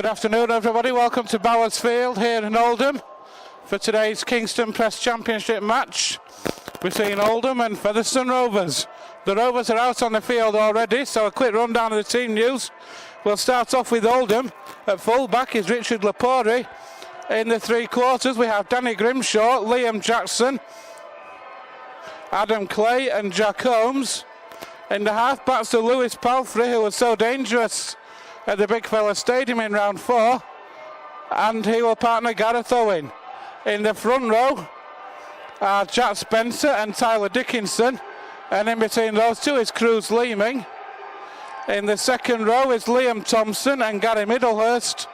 Good afternoon, everybody. Welcome to Bowers Field here in Oldham for today's Kingston Press Championship match between Oldham and Featherstone Rovers. The Rovers are out on the field already, so a quick rundown of the team news. We'll start off with Oldham. At full-back is Richard Lepori. In the three quarters, we have Danny Grimshaw, Liam Jackson, Adam Clay and Jack Holmes. In the half-backs are Lewis Palfrey, who was so dangerous at the Big Fella Stadium in round 4, and he will partner Gareth Owen. In the front row are Jack Spencer and Tyler Dickinson, and in between those two is Cruz Leeming. In the second row is Liam Thompson and Gary Middlehurst,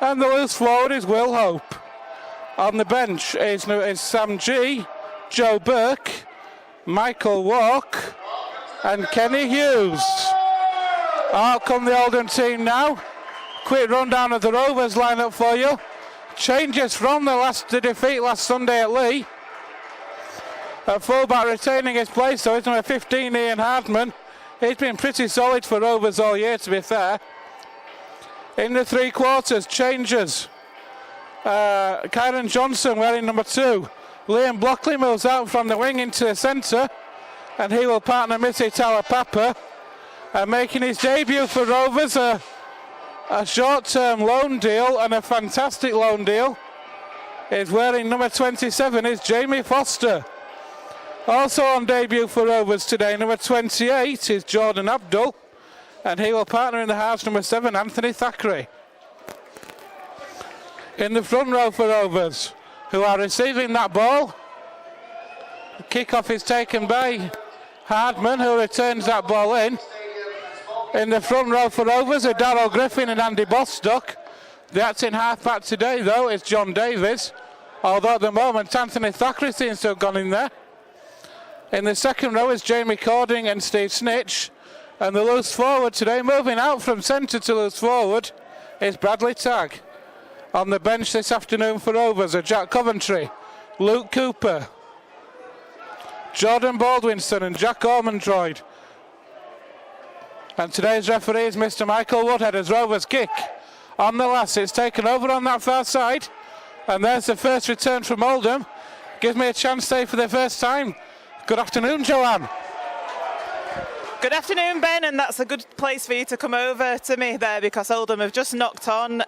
and the loose forward is Will Hope. On the bench is Sam G, Joe Burke, Michael Walk and Kenny Hughes. Out come the Oldham team now. Quick rundown of the Rovers lineup for you. Changes from the defeat last Sunday at Lee. At fullback retaining his place, so it's number 15, Ian Hardman. He's been pretty solid for Rovers all year, to be fair. In the three quarters, changes. Kyron Johnson wearing number 2. Liam Blockley moves out from the wing into the centre, and he will partner Missy Talapapa. Making his debut for Rovers, a short-term loan deal and a fantastic loan deal, is wearing number 27 is Jamie Foster. Also on debut for Rovers today, number 28 is Jordan Abdul, and he will partner in the house number 7, Anthony Thackeray. In the front row for Rovers, who are receiving that ball, the kick-off is taken by Hardman, who returns that ball in. In the front row for Rovers are Darryl Griffin and Andy Bostock. The acting half-back today, though, is John Davies, although at the moment Anthony Thackeray seems to have gone in there. In the second row is Jamie Cording and Steve Snitch, and the loose forward today, moving out from centre to loose forward, is Bradley Tagg. On the bench this afternoon for Rovers are Jack Coventry, Luke Cooper, Jordan Baldwinson and Jack Ormondroyd. And today's referee is Mr. Michael Woodhead as Rovers kick on the last. It's taken over on that far side. And there's the first return from Oldham. Gives me a chance to say for the first time. Good afternoon, Joanne. Good afternoon, Ben, and that's a good place for you to come over to me there, because Oldham have just knocked on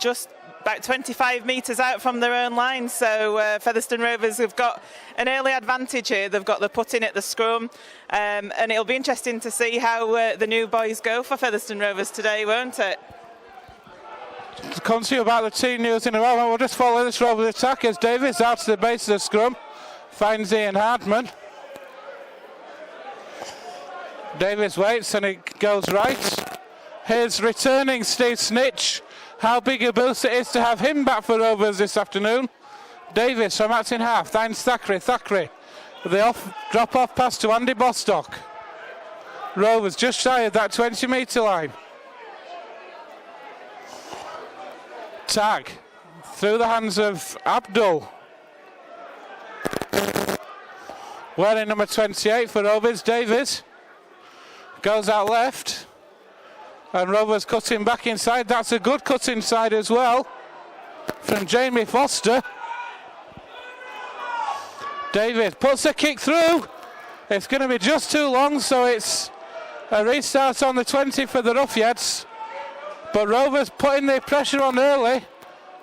just about 25 metres out from their own line, so Featherstone Rovers have got an early advantage here. They've got the put in at the scrum, and it'll be interesting to see how the new boys go for Featherstone Rovers today, won't it? Come to you about the team news in a moment. We'll just follow this Rovers attack as Davies out to the base of the scrum, finds Ian Hardman. Davies waits and it goes right. Here's returning Steve Snitch. How big a boost it is to have him back for Rovers this afternoon. Davies from acting half, finds Thackeray. Thackeray with the drop-off pass to Andy Bostock. Rovers just shy of that 20-metre line. Tag through the hands of Abdul. Wearing number 28 for Rovers, Davies. Goes out left. And Rovers cutting back inside. That's a good cut inside as well from Jamie Foster. David puts a kick through. It's going to be just too long, so it's a restart on the 20 for the Roughyeds. But Rovers putting the pressure on early.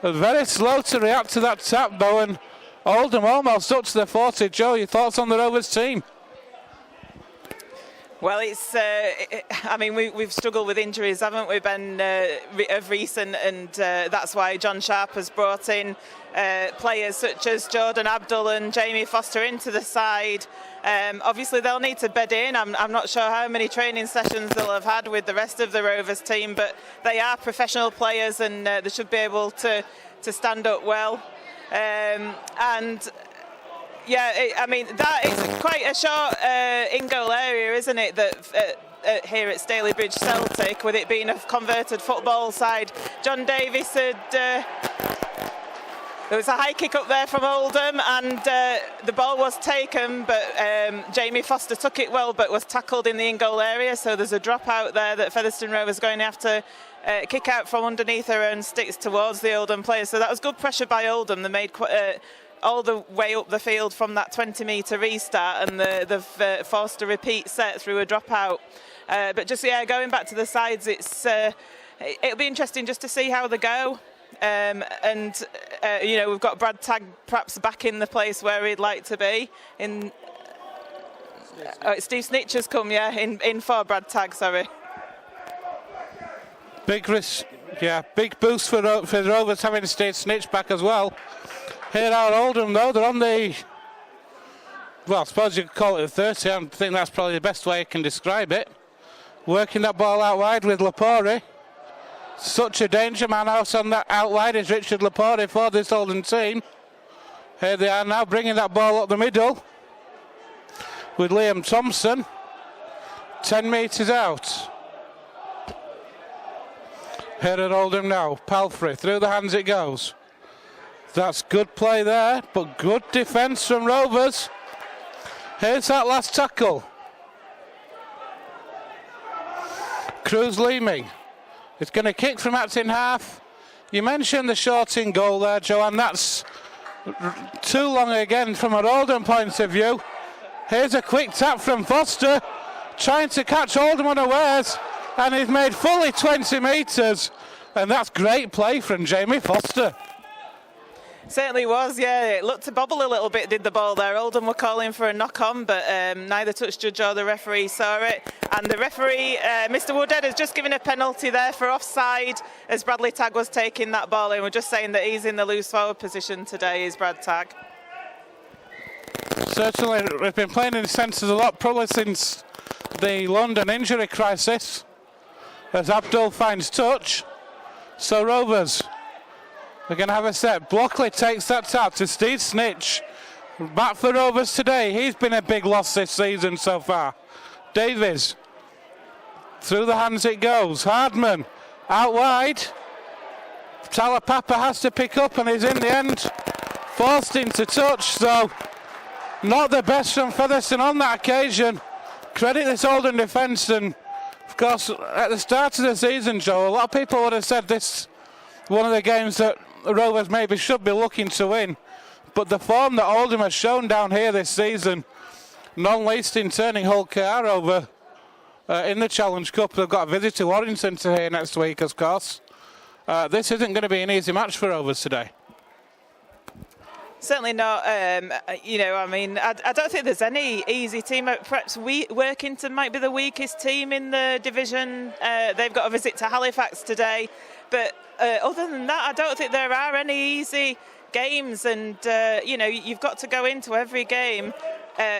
They're very slow to react to that tap, though, and Oldham almost up to the 40. Joe, your thoughts on the Rovers team? Well, it's. I mean, we've struggled with injuries, haven't we, Ben, of recent, and that's why John Sharp has brought in players such as Jordan Abdul and Jamie Foster into the side. Obviously, they'll need to bed in. I'm not sure how many training sessions they'll have had with the rest of the Rovers team, but they are professional players, and they should be able to stand up well. And yeah, I mean, that is quite a short in-goal area, isn't it, that here at Stalybridge Celtic, with it being a converted football side. John Davies had There was a high kick up there from Oldham, and the ball was taken, but Jamie Foster took it well, but was tackled in the in-goal area. So there's a drop out there that Featherstone Rovers are going to have to kick out from underneath her and sticks towards the Oldham players. So that was good pressure by Oldham. They made all the way up the field from that 20-metre restart, and they've forced a repeat set through a drop out. But just going back to the sides, it'll be interesting just to see how they go. We've got Brad Tagg perhaps back in the place where he'd like to be. Steve Snitch has come, in for Brad Tagg, sorry. Big risk, big boost for the Rovers having Steve Snitch back as well. Here are Oldham though, they're on the, well, I suppose you could call it a 30, I think that's probably the best way I can describe it. Working that ball out wide with Lapori. Such a danger man out on that out wide is Richard Lapori for this Oldham team. Here they are now bringing that ball up the middle with Liam Thompson. 10 metres out. Here at Oldham now, Palfrey, through the hands it goes. That's good play there, but good defence from Rovers. Here's that last tackle. Cruz Leeming. It's going to kick from acting half. You mentioned the short in goal there, Joanne. That's too long again from an Oldham point of view. Here's a quick tap from Foster, trying to catch Oldham unawares, and he's made fully 20 metres. And that's great play from Jamie Foster. Certainly was, It looked to bobble a little bit, did the ball there. Oldham were calling for a knock-on, but neither touch judge or the referee saw it. And the referee, Mr Woodhead, has just given a penalty there for offside as Bradley Tagg was taking that ball in. We're just saying that he's in the loose forward position today, is Brad Tagg. Certainly, we've been playing in the centres a lot, probably since the London injury crisis, as Abdul finds touch. So Rovers, we're going to have a set. Blockley takes that tap to Steve Snitch. Back for Rovers today. He's been a big loss this season so far. Davies. Through the hands it goes. Hardman. Out wide. Talapapa has to pick up and he's in the end forced into touch. So not the best from Featherstone on that occasion. Credit this Oldham defence, and of course at the start of the season, Joe, a lot of people would have said this one of the games that the Rovers maybe should be looking to win, but the form that Oldham has shown down here this season, not least in turning Hull KR over in the Challenge Cup. They've got a visit to Warrington to here next week, of course. This isn't going to be an easy match for Rovers today. Certainly not. I don't think there's any easy team. Perhaps Workington might be the weakest team in the division. They've got a visit to Halifax today. But other than that, I don't think there are any easy games. And, you've got to go into every game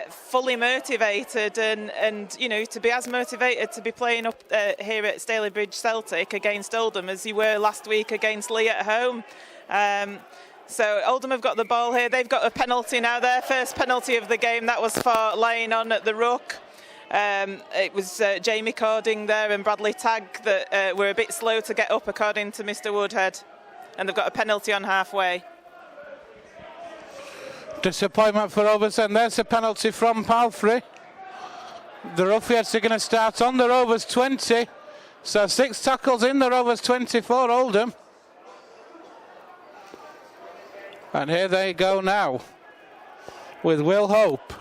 fully motivated and to be as motivated to be playing up here at Stalybridge Celtic against Oldham as you were last week against Lee at home. So Oldham have got the ball here. They've got a penalty now. Their first penalty of the game, that was for laying on at the ruck. It was Jamie Cording there and Bradley Tagg that were a bit slow to get up, according to Mr Woodhead. And they've got a penalty on halfway. Disappointment for Rovers, and there's a penalty from Palfrey. The Roughyeds are going to start on the Rovers 20. So 6 tackles in the Rovers 20 for Oldham. And here they go now with Will Hope.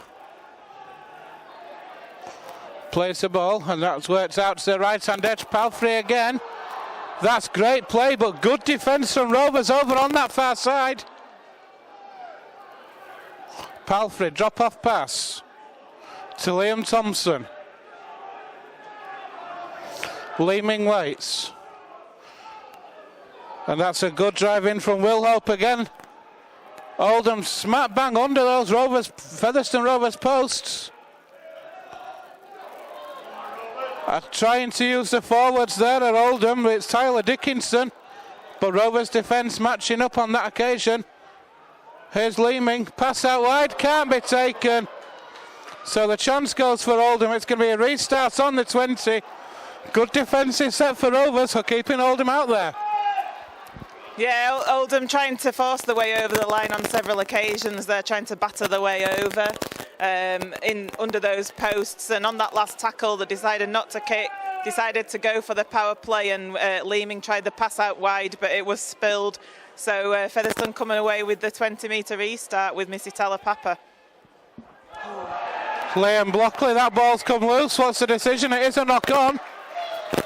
Plays the ball, and that's worked out to the right-hand edge. Palfrey again. That's great play, but good defence from Rovers over on that far side. Palfrey, drop-off pass to Liam Thompson. Leeming waits. And that's a good drive in from Will Hope again. Oldham smack bang under those Featherstone Rovers posts. Trying to use the forwards there at Oldham. It's Tyler Dickinson, but Rovers defence matching up on that occasion. Here's Leeming, pass out wide, can't be taken. So the chance goes for Oldham. It's going to be a restart on the 20. Good defensive set for Rovers for keeping Oldham out there. Yeah, Oldham trying to force the way over the line on several occasions. They're trying to batter the way over in under those posts. And on that last tackle, they decided not to kick, decided to go for the power play. And Leeming tried the pass out wide, but it was spilled. So Featherstone coming away with the 20-metre restart with Missy Talapapa. Liam Blockley, that ball's come loose. What's the decision? It is a knock on.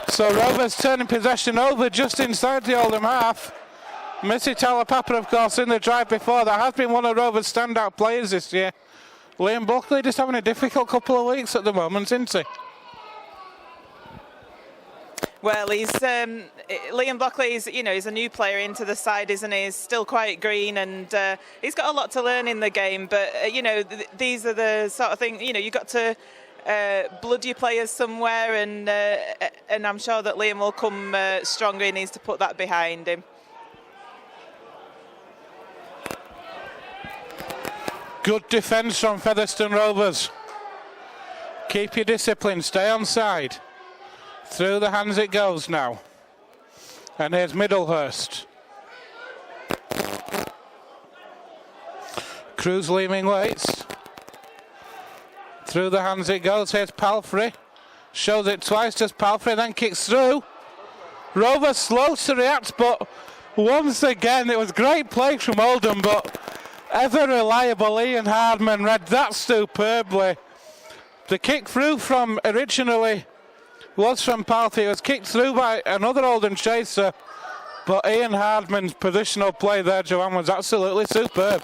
So Rovers turning possession over just inside the Oldham half. Missy Talapapa, of course, in the drive before. That has been one of Rovers' standout players this year. Liam Blockley just having a difficult couple of weeks at the moment, isn't he? Well, he's Liam Blockley is, he's a new player into the side, isn't he? He's still quite green, and he's got a lot to learn in the game. But these are the sort of things. You've got to blood your players somewhere, and I'm sure that Liam will come stronger. He needs to put that behind him. Good defence from Featherstone Rovers. Keep your discipline, stay on side. Through the hands it goes now. And here's Middlehurst. Cruz Leeming waits. Through the hands it goes. Here's Palfrey. Shows it twice, does Palfrey, then kicks through. Rovers slow to react, but once again it was great play from Oldham, but ever reliable Ian Hardman read that superbly. The kick through from originally was from Palfrey. It was kicked through by another Oldham chaser, but Ian Hardman's positional play there, Joanne, was absolutely superb.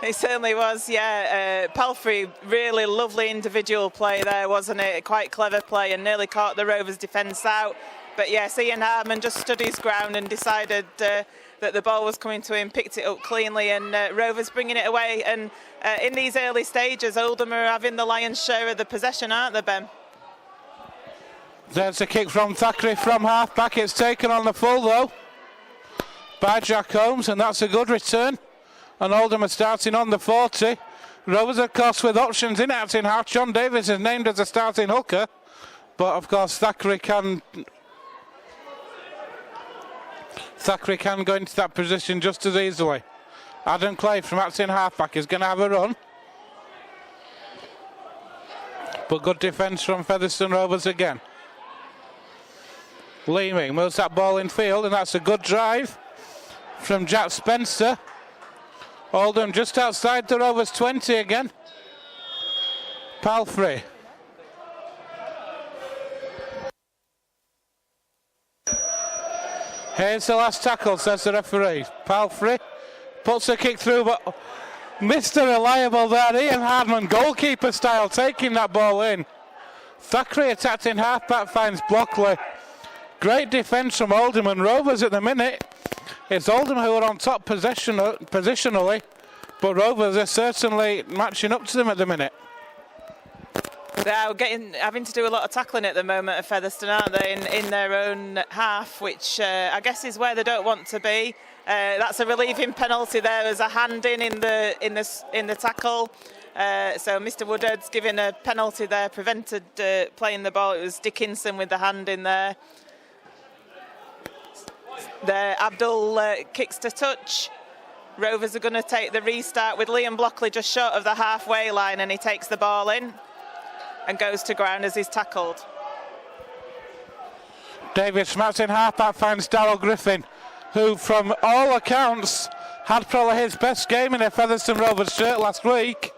It certainly was, yeah. Palfrey, really lovely individual play there, wasn't it? Quite clever play and nearly caught the Rovers defence out. But yes, Ian Hardman just stood his ground and decided that the ball was coming to him, picked it up cleanly, and Rovers bringing it away. And in these early stages, Oldham are having the lion's share of the possession, aren't they, Ben? There's a kick from Thackeray from half-back. It's taken on the full, though, by Jack Holmes, and that's a good return. And Oldham are starting on the 40. Rovers, of course, with options in acting half. John Davis is named as a starting hooker, but, of course, Thackeray can go into that position just as easily. Adam Clay from acting half-back is going to have a run. But good defence from Featherstone Rovers again. Leeming moves that ball in field, and that's a good drive from Jack Spencer. Oldham just outside the Rovers 20 again. Palfrey. Here's the last tackle, says the referee. Palfrey puts a kick through, but Mr. Reliable there, Ian Hardman, goalkeeper style, taking that ball in. Thackeray attacked in half-back, finds Blockley. Great defence from Oldham, and Rovers at the minute. It's Oldham who are on top positionally, but Rovers are certainly matching up to them at the minute. They're having to do a lot of tackling at the moment at Featherstone, aren't they, in their own half, which I guess is where they don't want to be. That's a relieving penalty there. There's a hand in the tackle. So Mr. Woodhead's given a penalty there, prevented playing the ball. It was Dickinson with the hand in there. There, Abdul kicks to touch. Rovers are going to take the restart with Liam Blockley just short of the halfway line, and he takes the ball in and goes to ground as he's tackled. David Schmatz in half-back finds Darryl Griffin, who from all accounts had probably his best game in a Featherstone Rovers shirt last week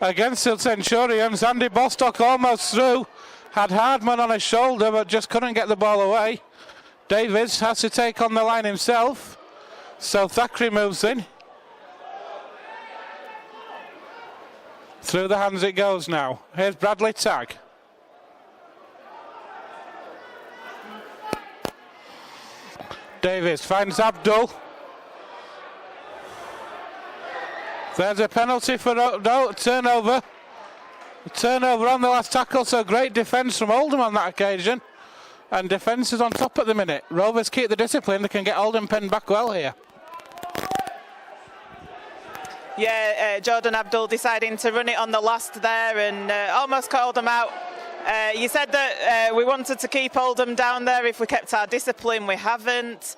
against the Centurions. Andy Bostock almost through, had Hardman on his shoulder but just couldn't get the ball away. Davies has to take on the line himself, so Thackeray moves in. Through the hands it goes now. Here's Bradley Tagg. Davies finds Abdul. There's a penalty for turnover. Turnover on the last tackle, so great defence from Oldham on that occasion. And defence is on top at the minute. Rovers keep the discipline. They can get Oldham penned back well here. Yeah, Jordan Abdul deciding to run it on the last there and almost called them out You said that we wanted to keep Oldham down there if we kept our discipline. We haven't.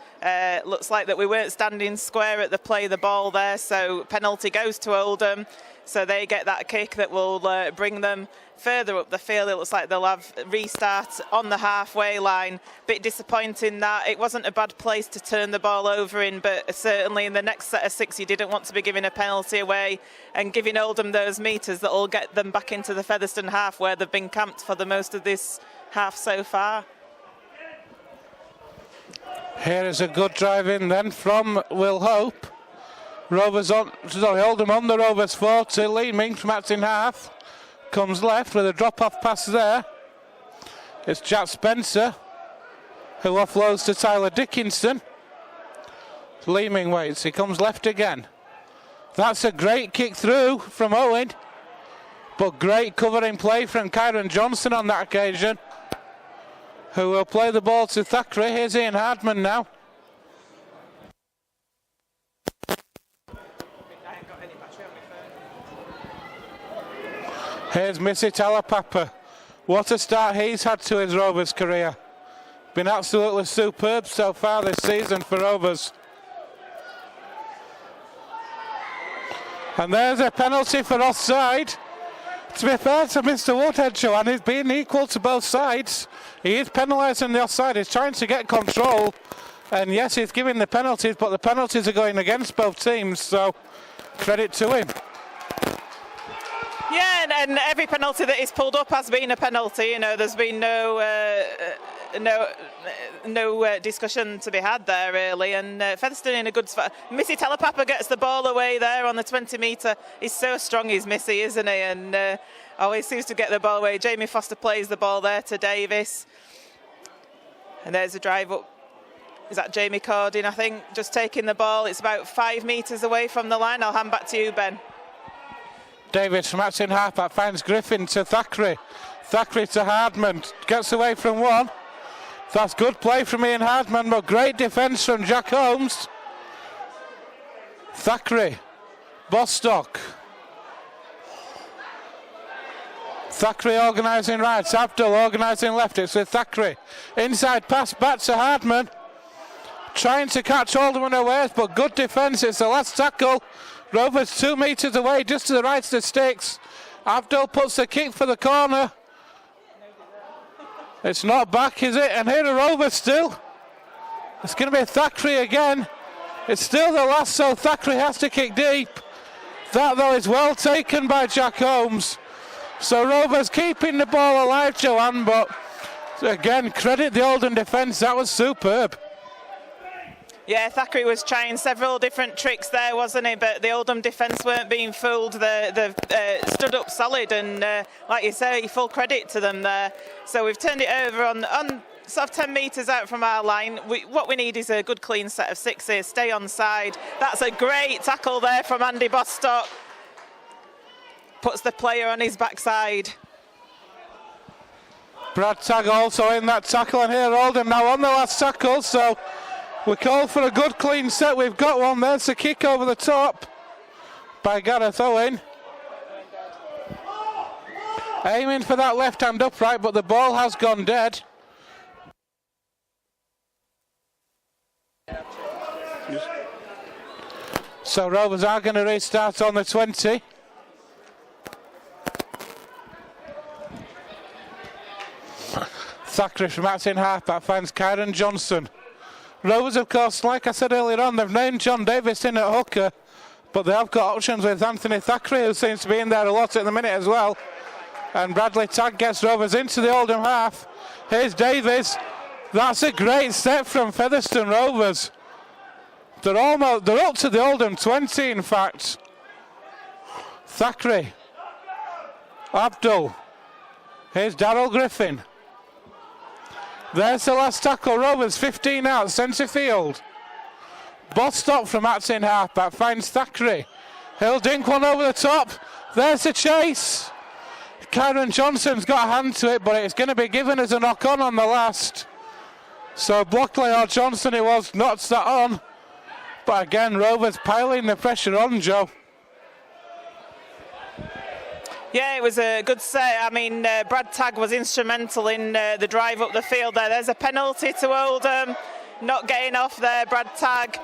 Looks like that we weren't standing square at the play of the ball there, so penalty goes to Oldham. So they get that kick that will bring them further up the field. It looks like they'll have restart on the halfway line. Bit disappointing that it wasn't a bad place to turn the ball over in, but certainly in the next set of 6 you didn't want to be giving a penalty away and giving Oldham those metres that will get them back into the Featherstone half where they've been camped for the most of this half so far. Here is a good drive in then from Will Hope. Oldham on the Rovers 40, Leeming from Acton half. Comes left with a drop-off pass there. It's Jack Spencer who offloads to Tyler Dickinson. Leeming waits, he comes left again. That's a great kick through from Owen, but great covering play from Kyron Johnson on that occasion, who will play the ball to Thackeray. Here's Ian Hardman now. Here's Missy Talapapa. What a start he's had to his Rovers career. Been absolutely superb so far this season for Rovers. And there's a penalty for offside. To be fair to Mr. Woodhead, Joanne, he's been equal to both sides. He is penalising the offside, he's trying to get control. And yes, he's giving the penalties, but the penalties are going against both teams, so credit to him. Yeah, and every penalty that is pulled up has been a penalty. You know, there's been no discussion to be had there, really. And Featherstone in a good spot. Missy Talapapa gets the ball away there on the 20-metre. He's so strong, he's Missy, isn't he? And always seems to get the ball away. Jamie Foster plays the ball there to Davis. And there's a drive up. Is that Jamie Cordin, I think, just taking the ball. It's about 5 metres away from the line. I'll hand back to you, Ben. Davis from Acton halfback finds Griffin to Thackeray. Thackeray to Hardman. Gets away from one. That's good play from Ian Hardman, but great defence from Jack Holmes. Thackeray. Bostock. Thackeray organising right. Abdul organising left. It's with Thackeray. Inside pass back to Hardman. Trying to catch Oldham unawares, but good defence. It's the last tackle. Rovers 2 metres away, just to the right of the sticks. Abdul puts the kick for the corner. It's not back, is it? And here are Rovers still. It's going to be Thackeray again. It's still the last, so Thackeray has to kick deep. That, though, is well taken by Jack Holmes. So Rovers keeping the ball alive, Joanne, but again, credit the Oldham defence. That was superb. Yeah, Thackeray was trying several different tricks there, wasn't he? But the Oldham defence weren't being fooled. They've stood up solid, and like you say, full credit to them there. So we've turned it over on sort of 10 metres out from our line. What we need is a good clean set of 6 here. Stay on side. That's a great tackle there from Andy Bostock. Puts the player on his backside. Brad Tagg also in that tackle, and here Oldham now on the last tackle, so we call for a good clean set. We've got one. There's the kick over the top by Gareth Owen. Aiming for that left hand upright, but the ball has gone dead. So Rovers are going to restart on the 20. Thackeray from Acton halfback finds Kyron Johnson. Rovers, of course, like I said earlier on, they've named John Davis in at hooker, but they have got options with Anthony Thackeray, who seems to be in there a lot at the minute as well. And Bradley Tagg gets Rovers into the Oldham half. Here's Davis. That's a great step from Featherstone Rovers. They're up to the Oldham 20, in fact. Thackeray. Abdul. Here's Darryl Griffin. There's the last tackle. Rovers 15 out, centre field. Bostock from Acton halfback finds Thackeray. He'll dink one over the top. There's the chase. Kyron Johnson's got a hand to it, but it's going to be given as a knock-on on the last. So Blockley or Johnson it was, knots that on. But again, Rovers piling the pressure on, Joe. Yeah, it was a good set. I mean, Brad Tagg was instrumental in the drive up the field there. There's a penalty to Oldham, not getting off there, Brad Tagg.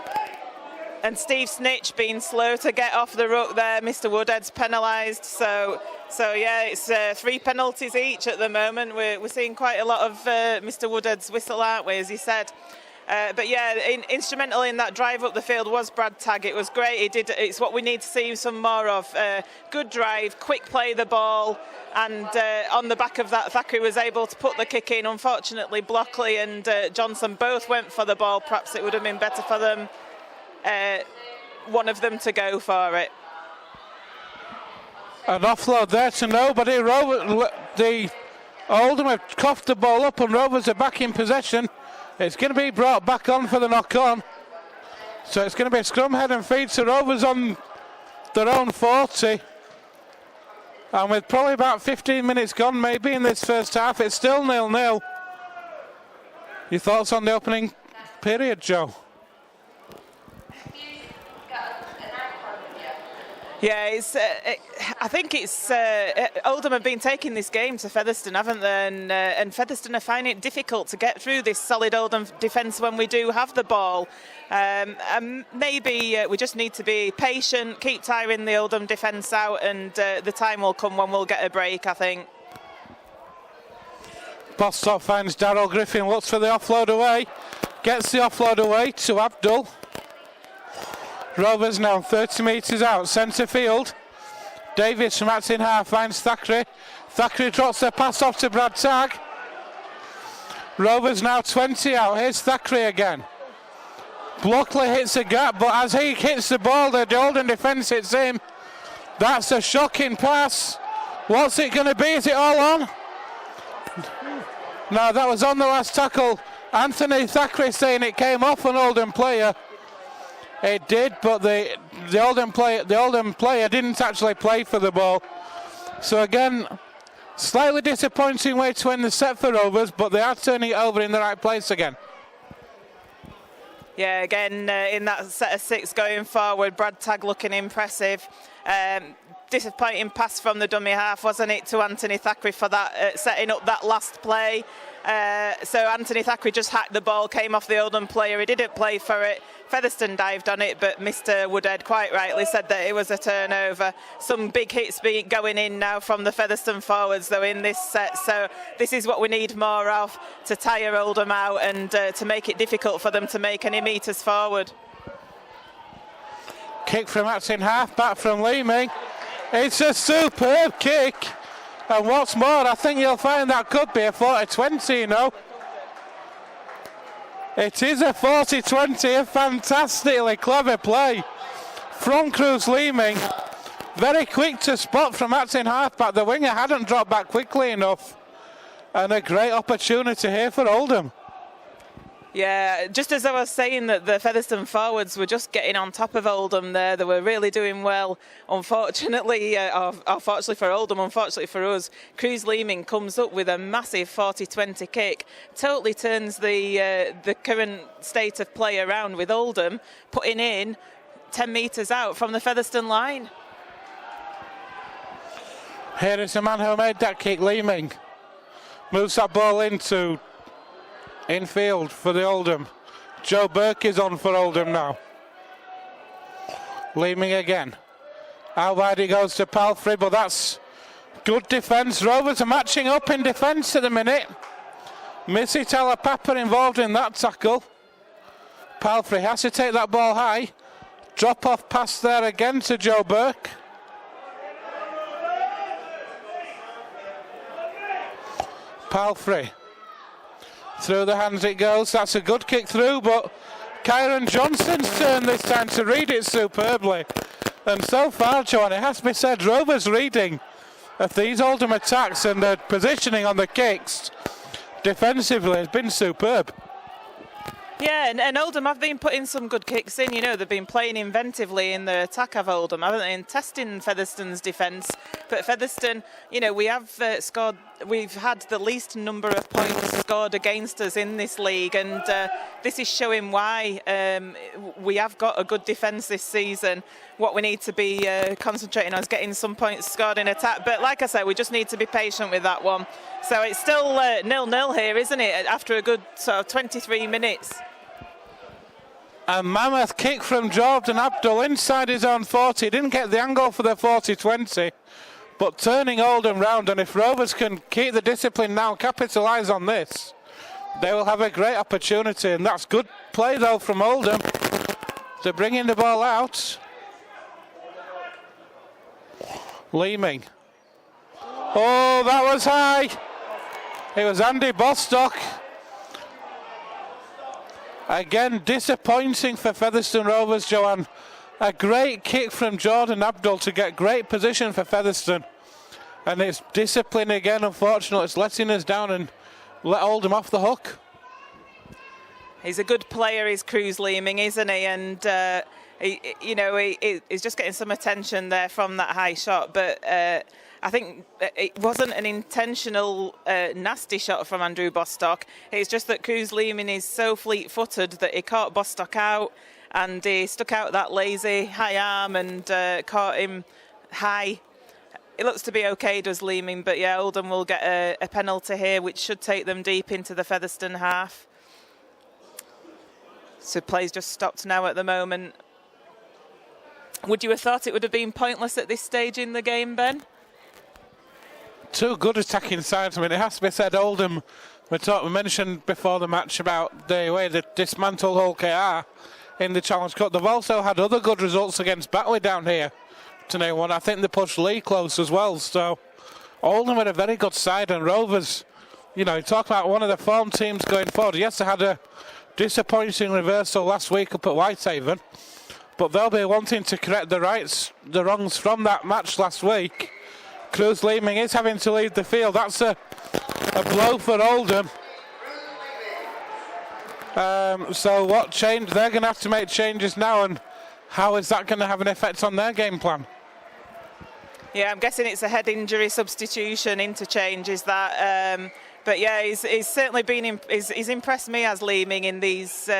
And Steve Snitch being slow to get off the ruck there. Mr. Woodhead's penalised. So yeah, it's 3 penalties each at the moment. We're seeing quite a lot of Mr. Woodhead's whistle, aren't we, as he said. But yeah, instrumental in that drive up the field was Brad Tagg. It was great. It's what we need to see some more of. Good drive, quick play the ball, and on the back of that, Thackeray was able to put the kick in. Unfortunately, Blockley and Johnson both went for the ball. Perhaps it would have been better for them, one of them, to go for it. An offload there to nobody. The Oldham have coughed the ball up and Rovers are back in possession. It's going to be brought back on for the knock-on. So it's going to be a scrum head and feed to Rovers on their own 40. And with probably about 15 minutes gone maybe in this first half, it's still 0-0. Your thoughts on the opening period, Joe? Yeah, I think it's Oldham have been taking this game to Featherstone, haven't they? And Featherstone are finding it difficult to get through this solid Oldham defence when we do have the ball. And maybe we just need to be patient, keep tiring the Oldham defence out, and the time will come when we'll get a break, I think. Bostock finds Darryl Griffin, looks for the offload away, gets the offload away to Abdul. Rovers now 30 metres out, centre field. Davis from Acton half finds Thackeray. Thackeray drops the pass off to Brad Tagg. Rovers now 20 out, here's Thackeray again. Blockley hits a gap, but as he hits the ball, the Oldham defence hits him. That's a shocking pass. What's it going to be? Is it all on? No, that was on the last tackle. Anthony Thackeray saying it came off an Oldham player. It did, but the Oldham player didn't actually play for the ball. So again, slightly disappointing way to end the set for Rovers, but they are turning it over in the right place again. Yeah, again, in that set of 6 going forward, Brad Tagg looking impressive. Disappointing pass from the dummy half, wasn't it, to Anthony Thackeray for that setting up that last play. So Anthony Thackeray just hacked the ball, came off the Oldham player. He didn't play for it. Featherstone dived on it, but Mr. Woodhead quite rightly said that it was a turnover. Some big hits going in now from the Featherstone forwards, though, in this set. So this is what we need more of to tire Oldham out and to make it difficult for them to make any metres forward. Kick from Acton half, back from Leeming. It's a superb kick. And what's more, I think you'll find that could be a 40-20, you know. It is a 40-20, a fantastically clever play from Cruz Leeming. Very quick to spot from Acton halfback. The winger hadn't dropped back quickly enough. And a great opportunity here for Oldham. Yeah, just as I was saying that the Featherstone forwards were just getting on top of Oldham there. They were really doing well. Unfortunately, fortunately for Oldham, unfortunately for us, Cruz Leeming comes up with a massive 40-20 kick. Totally turns the current state of play around with Oldham, putting in 10 metres out from the Featherstone line. Here is the man who made that kick, Leeming. Moves that ball into infield for the Oldham. Joe Burke is on for Oldham now. Leeming again. Out wide he goes to Palfrey, but that's good defence. Rovers are matching up in defence at the minute. Missy Talapapa involved in that tackle. Palfrey has to take that ball high. Drop off pass there again to Joe Burke. Palfrey. Through the hands it goes. That's a good kick through, but Kyron Johnson's turn this time to read it superbly. And so far, John, it has to be said, Rovers' reading of these Oldham attacks and their positioning on the kicks defensively has been superb. Yeah, and Oldham have been putting some good kicks in. You know, they've been playing inventively in the attack of Oldham, haven't they, and testing Featherstone's defence. But Featherstone, you know, we have scored. We've had the least number of points scored against us in this league, and this is showing why we have got a good defence this season. What we need to be concentrating on is getting some points scored in attack. But like I said, we just need to be patient with that one. So it's still 0-0 here, isn't it? After a good sort of 23 minutes. A mammoth kick from Jordan Abdul inside his own 40. He didn't get the angle for the 40-20, but turning Oldham round, and if Rovers can keep the discipline now, capitalise on this, they will have a great opportunity, and that's good play though from Oldham. They're bringing the ball out. Leeming. Oh, that was high. It was Andy Bostock. Again, disappointing for Featherstone Rovers, Joanne. A great kick from Jordan Abdul to get great position for Featherstone. And it's discipline again, unfortunately. It's letting us down and let Oldham off the hook. He's a good player, he's Cruz Leeming, isn't he? And, he's just getting some attention there from that high shot. But I think it wasn't an intentional nasty shot from Andrew Bostock. It's just that Cruz Leeming is so fleet-footed that he caught Bostock out, and he stuck out that lazy high arm and caught him high. It looks to be okay, does Leeming, but yeah, Oldham will get a penalty here, which should take them deep into the Featherstone half. So play's just stopped now at the moment. Would you have thought it would have been pointless at this stage in the game, Ben? Two good attacking sides. I mean, it has to be said, Oldham, we mentioned before the match about the way they dismantled Hull KR in the Challenge Cup. They've also had other good results against Batley down here to name one. I think they pushed Lee close as well. So Oldham are a very good side, and Rovers, you know, you talk about one of the form teams going forward. Yes, they had a disappointing reversal last week up at Whitehaven, but they'll be wanting to correct the wrongs from that match last week. Cruz Leeming is having to leave the field. That's a blow for Oldham. So what change? They're going to have to make changes now, and how is that going to have an effect on their game plan? Yeah, I'm guessing it's a head injury substitution, interchange, is that? But yeah, he's certainly been, he's impressed me as Leeming in these.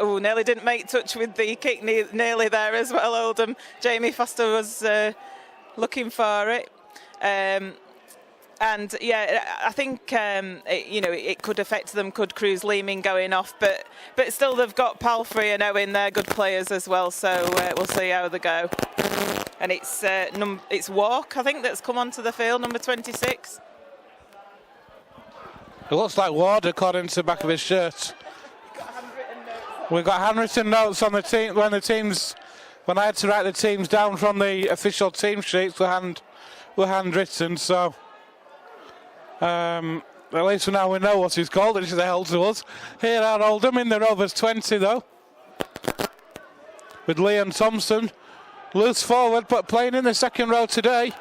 Nearly didn't make touch with the kick, nearly there as well, Oldham. Jamie Foster was looking for it. And yeah, I think it could affect them. Could Cruz Leeming going off, but still they've got Palfrey and Owen. They're good players as well. So we'll see how they go. And it's Walk, I think, that's come onto the field, number 26. It looks like Ward, according to the back of his shirt. We've got handwritten notes on the team when I had to write the teams down from the official team sheets were handwritten, so at least for now we know what he's called, which is a hell to us. Here are Oldham in the Rovers 20 though, with Leon Thompson loose forward but playing in the second row today.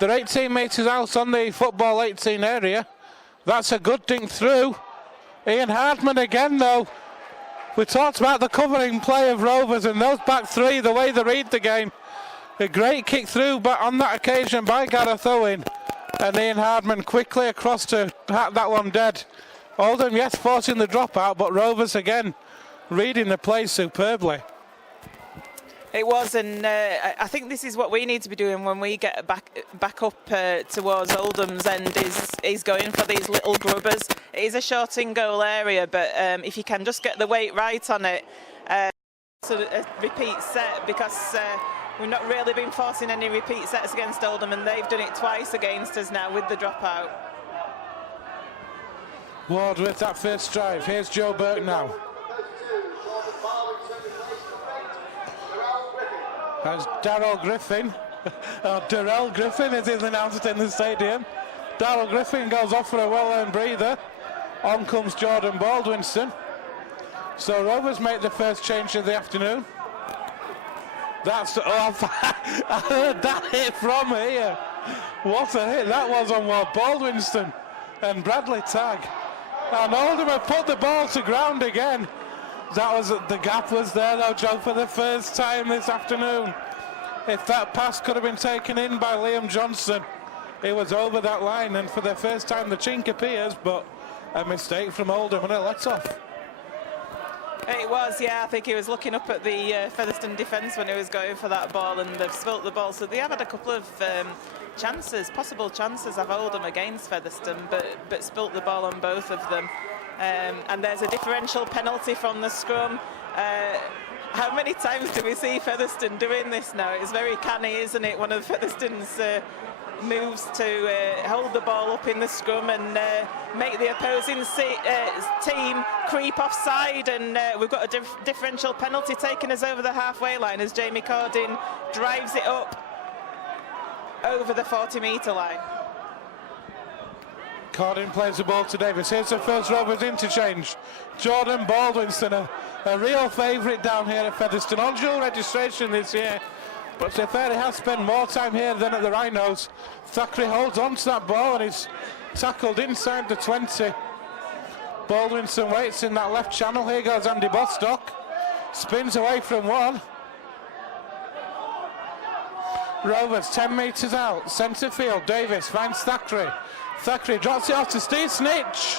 They're 18 metres out on the football 18 area. That's a good dink through. Ian Hardman again though. We talked about the covering play of Rovers and those back three, the way they read the game. A great kick through, but on that occasion by Gareth Owen. And Ian Hardman quickly across to hat that one dead. Oldham, yes, forcing the dropout, but Rovers again reading the play superbly. It was, and I think this is what we need to be doing when we get back up towards Oldham's end, is going for these little grubbers. It is a short in goal area, but if you can just get the weight right on it, so a repeat set, because we've not really been forcing any repeat sets against Oldham, and they've done it twice against us now with the dropout. Ward with that first drive. Here's Joe Burke now. As Darrell Griffin, or Darrell Griffin as he's announced in the stadium. Darrell Griffin goes off for a well-earned breather. On comes Jordan Baldwinston. So Rovers make the first change of the afternoon. That's, I heard that hit from here. What a hit that was on Ward Baldwinston and Bradley Tagg. And Oldham have put the ball to ground again. The gap was there though, Joe, for the first time this afternoon. If that pass could have been taken in by Liam Johnson, it was over that line, and for the first time the chink appears, but a mistake from Oldham and a let-off. It was, yeah. I think he was looking up at the Featherstone defence when he was going for that ball, and they've spilt the ball. So they have had a couple of possible chances of Oldham against Featherstone, but spilt the ball on both of them. And there's a differential penalty from the scrum. How many times do we see Featherstone doing this now? It's very canny, isn't it? One of Featherstone's moves to hold the ball up in the scrum and make the opposing team creep offside, and we've got a differential penalty taking us over the halfway line as Jamie Cordin drives it up over the 40-metre line. Cordin plays the ball to Davis. Here's the first Rovers interchange. Jordan Baldwinson, a real favourite down here at Featherstone, on dual registration this year. But to be fair, he has spent more time here than at the Rhinos. Thackeray holds on to that ball and he's tackled inside the 20. Baldwinson waits in that left channel. Here goes Andy Bostock. Spins away from one. Rovers 10 metres out. Centre field. Davis finds Thackeray. Thackeray drops it off to Steve Snitch.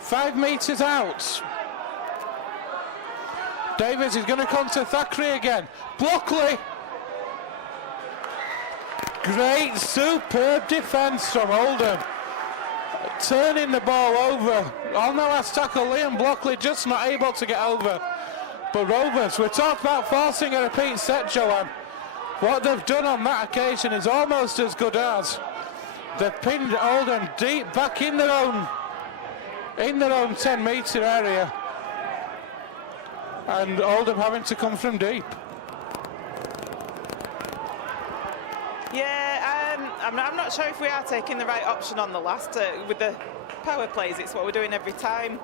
5 metres out. Davis is going to come to Thackeray again. Blockley. Great, superb defence from Oldham. Turning the ball over. On the last tackle, Liam Blockley just not able to get over. But Rovers, we talked about forcing a repeat set, Joanne. What they've done on that occasion is almost as good as. They've pinned Oldham deep back in their own 10-metre area. And Oldham having to come from deep. Yeah, I'm not sure if we are taking the right option on the last. With the power plays, it's what we're doing every time.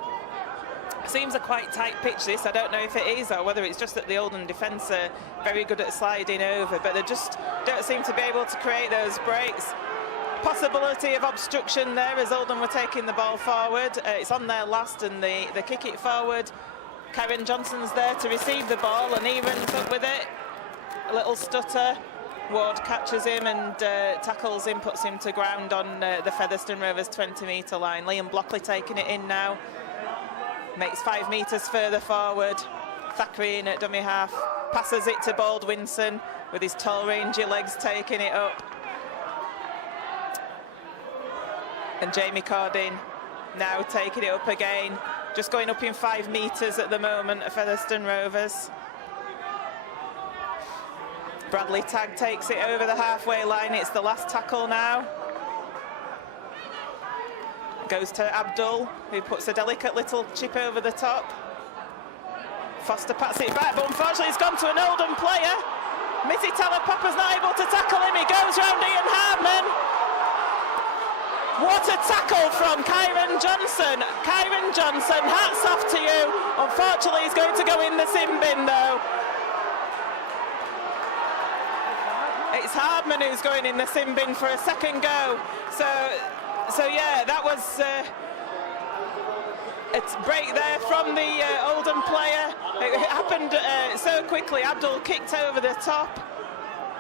Seems a quite tight pitch this. I don't know if it is or whether it's just that the Oldham defence are very good at sliding over, but they just don't seem to be able to create those breaks. Possibility of obstruction there as Oldham were taking the ball forward. It's on their last and they kick it forward. Karen Johnson's there to receive the ball and he runs up with it. A little stutter. Ward catches him and tackles him, puts him to ground on the Featherstone Rovers 20-metre line. Liam Blockley taking it in now. Makes 5 metres further forward. Thackeray in at dummy half. Passes it to Baldwinson with his tall, rangy legs taking it up. And Jamie Cordin now taking it up again. Just going up in 5 metres at the moment at Featherstone Rovers. Bradley Tagg takes it over the halfway line. It's the last tackle now. Goes to Abdul, who puts a delicate little chip over the top. Foster pats it back, but unfortunately it's gone to an Oldham player. Missy Talapapa's not able to tackle him. He goes round Ian Hartman. What a tackle from Kyron Johnson. Kyron Johnson, hats off to you. Unfortunately, he's going to go in the sin bin, though. It's Hardman who's going in the sin bin for a second go. So yeah, that was a break there from the Oldham player. It happened so quickly. Abdul kicked over the top.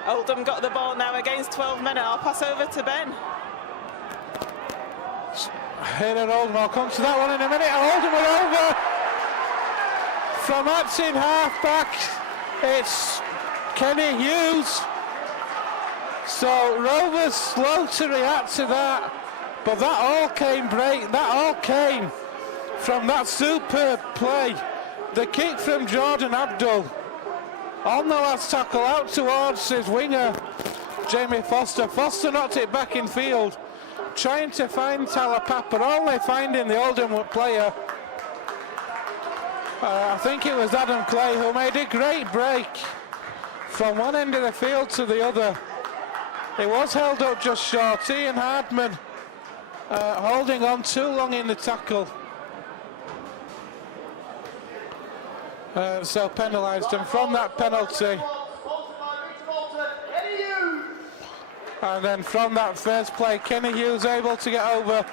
Oldham got the ball now against 12 men. I'll pass over to Ben. Here at Oldham, I'll come to that one in a minute. Oldham are over. From acting half-back, it's Kenny Hughes. So Rovers slow to react to that, but that all came from that superb play. The kick from Jordan Abdul on the last tackle out towards his winger, Jamie Foster. Foster knocked it back in field, trying to find Talapapa, only finding the Oldham player. I think it was Adam Clay who made a great break from one end of the field to the other. It was held up just short. Ian Hardman holding on too long in the tackle. So penalised, and from that penalty, and then from that first play, Kenny Hughes able to get over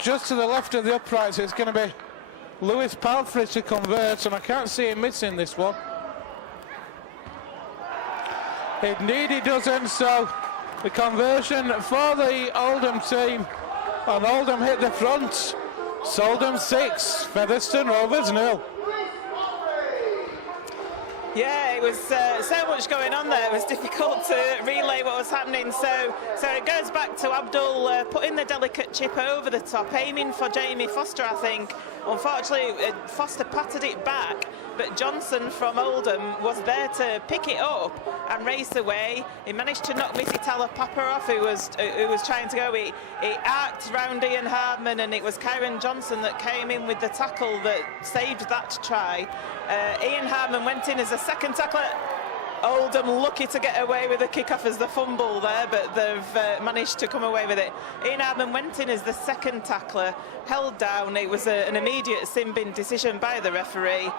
just to the left of the uprights. It's going to be Lewis Palfrey to convert, and I can't see him missing this one. Indeed he doesn't, so the conversion for the Oldham team, and Oldham hit the front. It's Oldham 6, Featherstone Rovers 0. Yeah, it was so much going on there. It was difficult to relay what was happening. So it goes back to Abdul putting the delicate chip over the top, aiming for Jamie Foster, I think. Unfortunately, Foster patted it back, but Johnson from Oldham was there to pick it up and race away. He managed to knock Missy Talapapa off, who was trying to go. It arced round Ian Hardman, and it was Kyron Johnson that came in with the tackle that saved that try. Ian Hardman went in as a second tackler. Oldham lucky to get away with the kick-off as the fumble there, but they've managed to come away with it. Ian Hardman went in as the second tackler, held down. It was an immediate sin bin decision by the referee.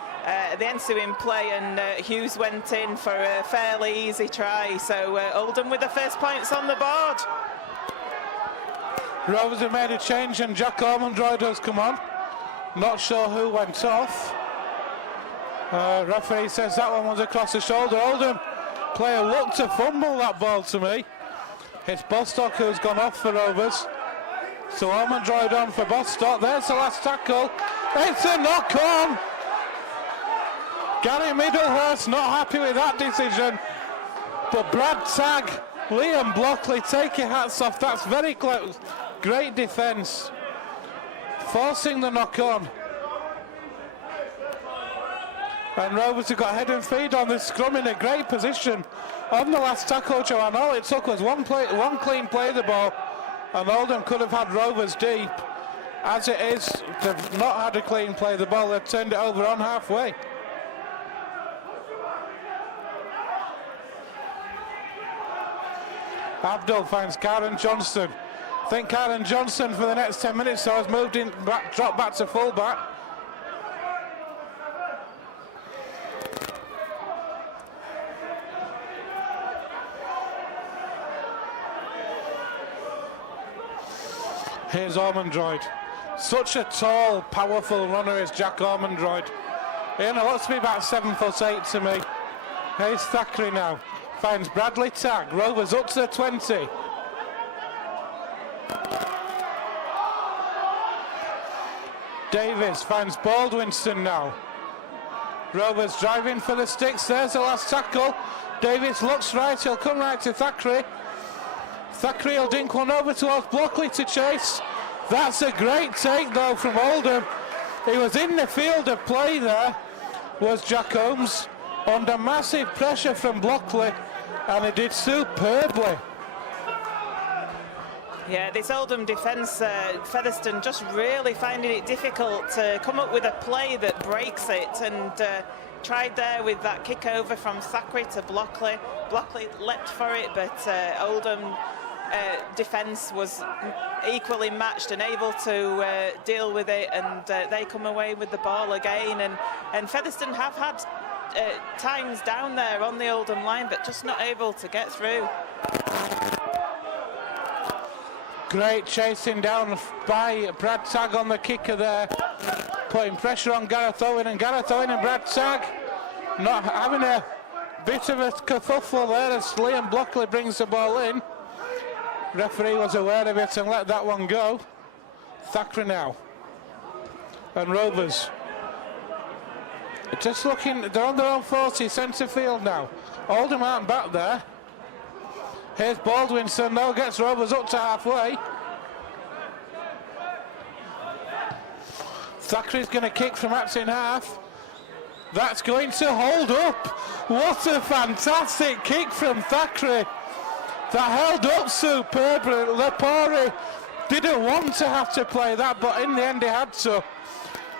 The ensuing play, and Hughes went in for a fairly easy try. So Oldham with the first points on the board. Rovers have made a change, and Jack Ormondroyd has come on. Not sure who went off. Referee says that one was across the shoulder. Oldham player looked to fumble that ball to me. It's Bostock who's gone off for Rovers. So Ormondroyd on for Bostock. There's the last tackle. It's a knock-on. Gary Middlehurst not happy with that decision. But Brad Tagg, Liam Blockley, take your hats off. That's very close. Great defence. Forcing the knock-on. And Rovers have got head and feet on the scrum in a great position. On the last tackle, Joanne, all it took was one clean play of the ball, and Oldham could have had Rovers deep. As it is, they've not had a clean play of the ball. They've turned it over on halfway. Abdul finds Karen Johnson. I think Karen Johnson for the next 10 minutes so has moved in, dropped back to full-back. Here's Ormondroyd. Such a tall, powerful runner is Jack Ormondroyd. He only looks to be about 7'8" to me. Here's Thackeray now. Finds Bradley Tagg. Rovers up to the 20. Davis finds Baldwinston now. Rovers driving for the sticks. There's the last tackle. Davis looks right. He'll come right to Thackeray. Thackeray will dink one over towards Blockley to chase. That's a great take though from Oldham. He was in the field of play there, was Jack Holmes, under massive pressure from Blockley, and he did superbly. Yeah, this Oldham defence, Featherstone just really finding it difficult to come up with a play that breaks it, and tried there with that kick over from Thackeray to Blockley. Blockley leapt for it, but Oldham defence was equally matched and able to deal with it, and they come away with the ball again. And Featherstone have had times down there on the Oldham line, but just not able to get through. Great chasing down by Brad Tagg on the kicker there, putting pressure on Gareth Owen, and Gareth Owen and Brad Tagg not having a bit of a kerfuffle there as Liam Blockley brings the ball in. Referee was aware of it and let that one go. Thackeray now. And Rovers just looking, they're on their own 40, centre field now. Oldham aren't back there. Here's Baldwinson though, gets Rovers up to halfway. Thackeray's going to kick from acting half. That's going to hold up. What a fantastic kick from Thackeray. That held up superbly. Lepore didn't want to have to play that, but in the end he had to.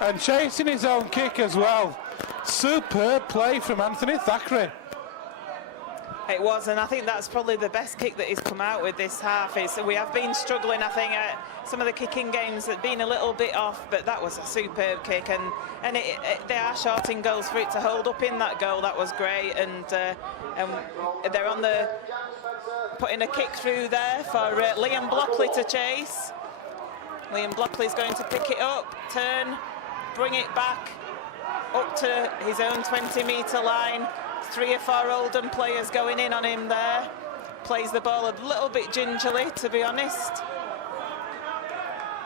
And chasing his own kick as well. Superb play from Anthony Thackeray. It was, and I think that's probably the best kick that he's come out with this half. We have been struggling, I think, some of the kicking games have been a little bit off, but that was a superb kick, and they are shorting goals for it to hold up in that goal. That was great, and they're on the putting a kick through there for Liam Blockley to chase. Liam Blockley's going to pick it up, turn, bring it back up to his own 20-metre line. 3 or 4 Oldham players going in on him there. Plays the ball a little bit gingerly, to be honest.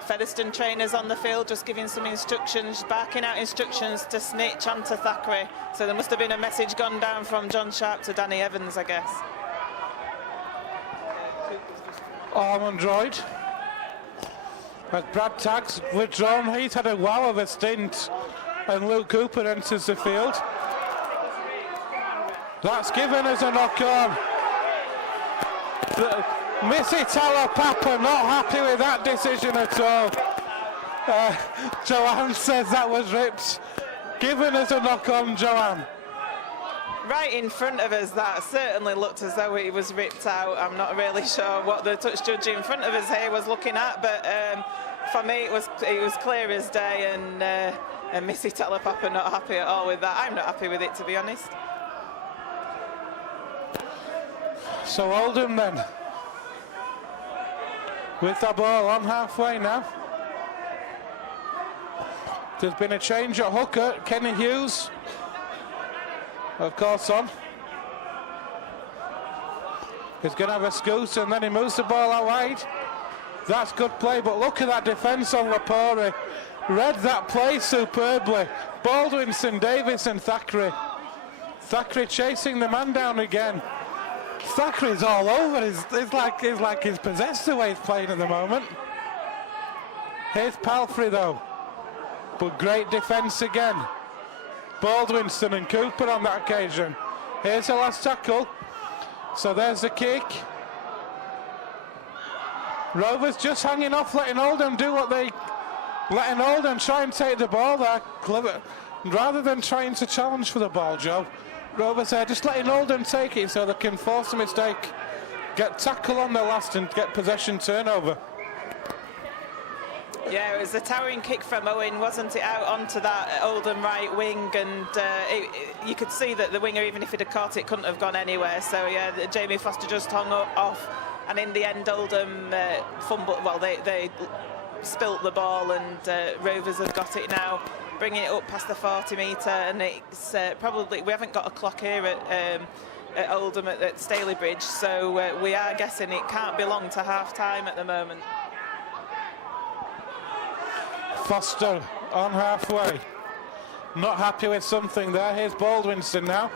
Featherstone trainers on the field just giving some instructions, barking out instructions to Snitch and to Thackeray. So there must have been a message gone down from John Sharp to Danny Evans, I guess. Arm Droid. As Brad Tagg's withdrawn, he's had a wow of a stint, and Luke Cooper enters the field. That's given as a knock-on. Missy Talapapa not happy with that decision at all. Joanne says that was ripped. Given as a knock-on, Joanne. Right in front of us, that certainly looked as though it was ripped out. I'm not really sure what the touch judge in front of us here was looking at, but for me it was clear as day, and Missy Talapapa not happy at all with that. I'm not happy with it, to be honest. So Oldham then, with the ball on halfway now. There's been a change at hooker. Kenny Hughes, of course, on. He's going to have a scoot, and then he moves the ball out wide. That's good play, but look at that defence on Lapore. Read that play superbly. Baldwinson, Davis and Thackeray. Thackeray chasing the man down again. Thackeray's all over. It's like he's possessed the way he's playing at the moment. Here's Palfrey though, but great defence again. Baldwinson and Cooper on that occasion. Here's the last tackle. So there's the kick. Rovers just hanging off, letting Oldham try and take the ball there. Clever. Rather than trying to challenge for the ball, Joe. Rovers there just letting Oldham take it so they can force a mistake, get tackle on the last and get possession turnover. Yeah, it was a towering kick from Owen, wasn't it, out onto that Oldham right wing, and you could see that the winger, even if he'd have caught it, couldn't have gone anywhere. So yeah, Jamie Foster just hung off, and in the end Oldham fumbled, well they spilt the ball, and Rovers have got it now, bringing it up past the 40-metre, and it's probably, we haven't got a clock here at Oldham at Staley Bridge, so we are guessing it can't be long to half-time at the moment. Foster on halfway, not happy with something there. Here's Baldwinson now.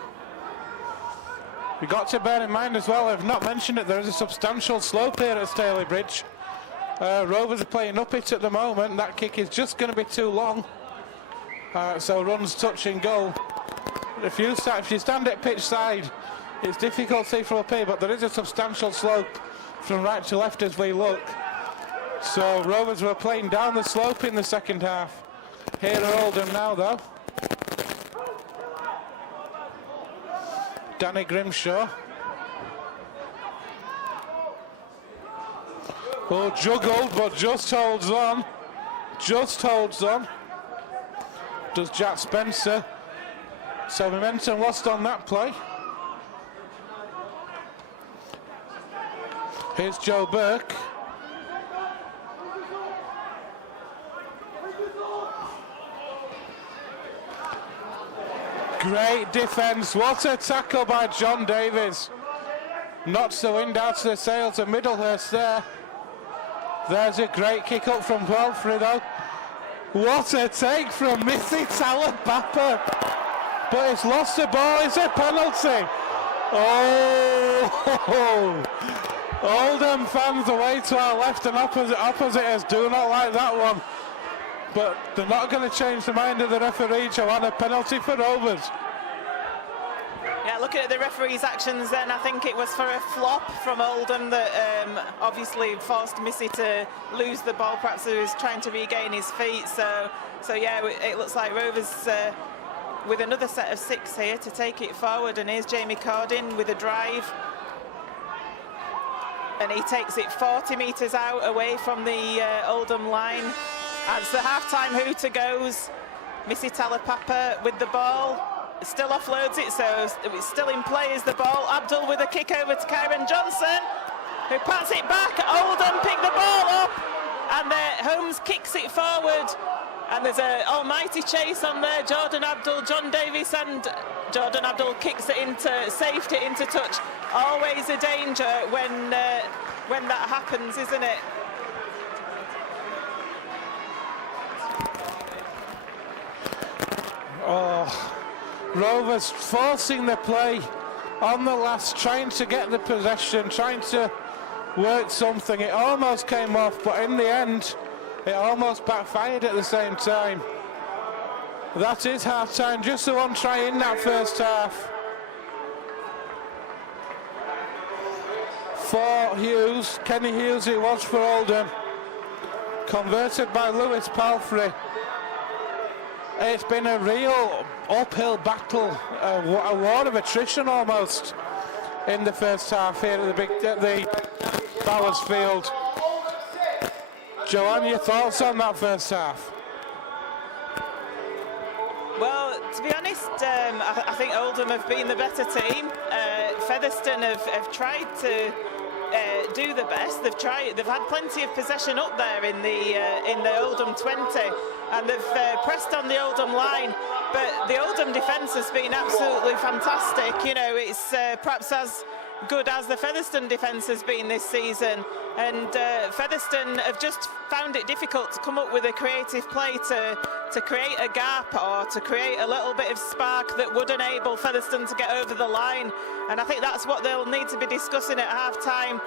We've got to bear in mind as well, I've not mentioned it, there is a substantial slope here at Staley Bridge. Rovers are playing up it at the moment. That kick is just going to be too long. So runs, touch and goal. If you stand at pitch side, it's difficult to see from up here, but there is a substantial slope from right to left as we look. So Rovers were playing down the slope in the second half. Here are Oldham now though. Danny Grimshaw. Oh, juggled, but just holds on. Just holds on. Does Jack Spencer. So momentum lost on that play. Here's Joe Burke. Great defence. What a tackle by John Davies. Knocks the wind out of the sails of Middlehurst there. There's a great kick up from Palfrey though. What a take from Missy Talapapa. But it's lost the ball. It's a penalty. Oh! Oldham fans away to our left and opposite do not like that one. But they're not going to change the mind of the referee, Joanna. Penalty for Rovers. Yeah, looking at the referee's actions then, I think it was for a flop from Oldham that obviously forced Missy to lose the ball. Perhaps he was trying to regain his feet. So yeah, it looks like Rovers with another set of 6 here to take it forward. And here's Jamie Cordin with a drive. And he takes it 40 metres out away from the Oldham line. As the half-time hooter goes, Missy Talapapa with the ball. Still offloads it, so it's still in play is the ball. Abdul with a kick over to Kyron Johnson, who pats it back. Oldham pick the ball up, and Holmes kicks it forward. And there's an almighty chase on there. Jordan Abdul, John Davies, and Jordan Abdul kicks it into safety, into touch. Always a danger when that happens, isn't it? Oh, Rovers forcing the play on the last, trying to get the possession, trying to work something. It almost came off, but in the end, it almost backfired at the same time. That is half-time, just the one try in that first half. For Hughes, Kenny Hughes it was for Oldham. Converted by Lewis Palfrey. It's been a real uphill battle, a war of attrition almost in the first half here at the Bowers Field. Joanne, your thoughts on that first half? Well, to be honest, I think Oldham have been the better team. Featherstone have tried to do the best. They've had plenty of possession up there in the Oldham 20, and they've pressed on the Oldham line. But the Oldham defence has been absolutely fantastic. You know, it's perhaps as good as the Featherstone defence has been this season. And Featherstone have just found it difficult to come up with a creative play to create a gap or to create a little bit of spark that would enable Featherstone to get over the line. And I think that's what they'll need to be discussing at half-time.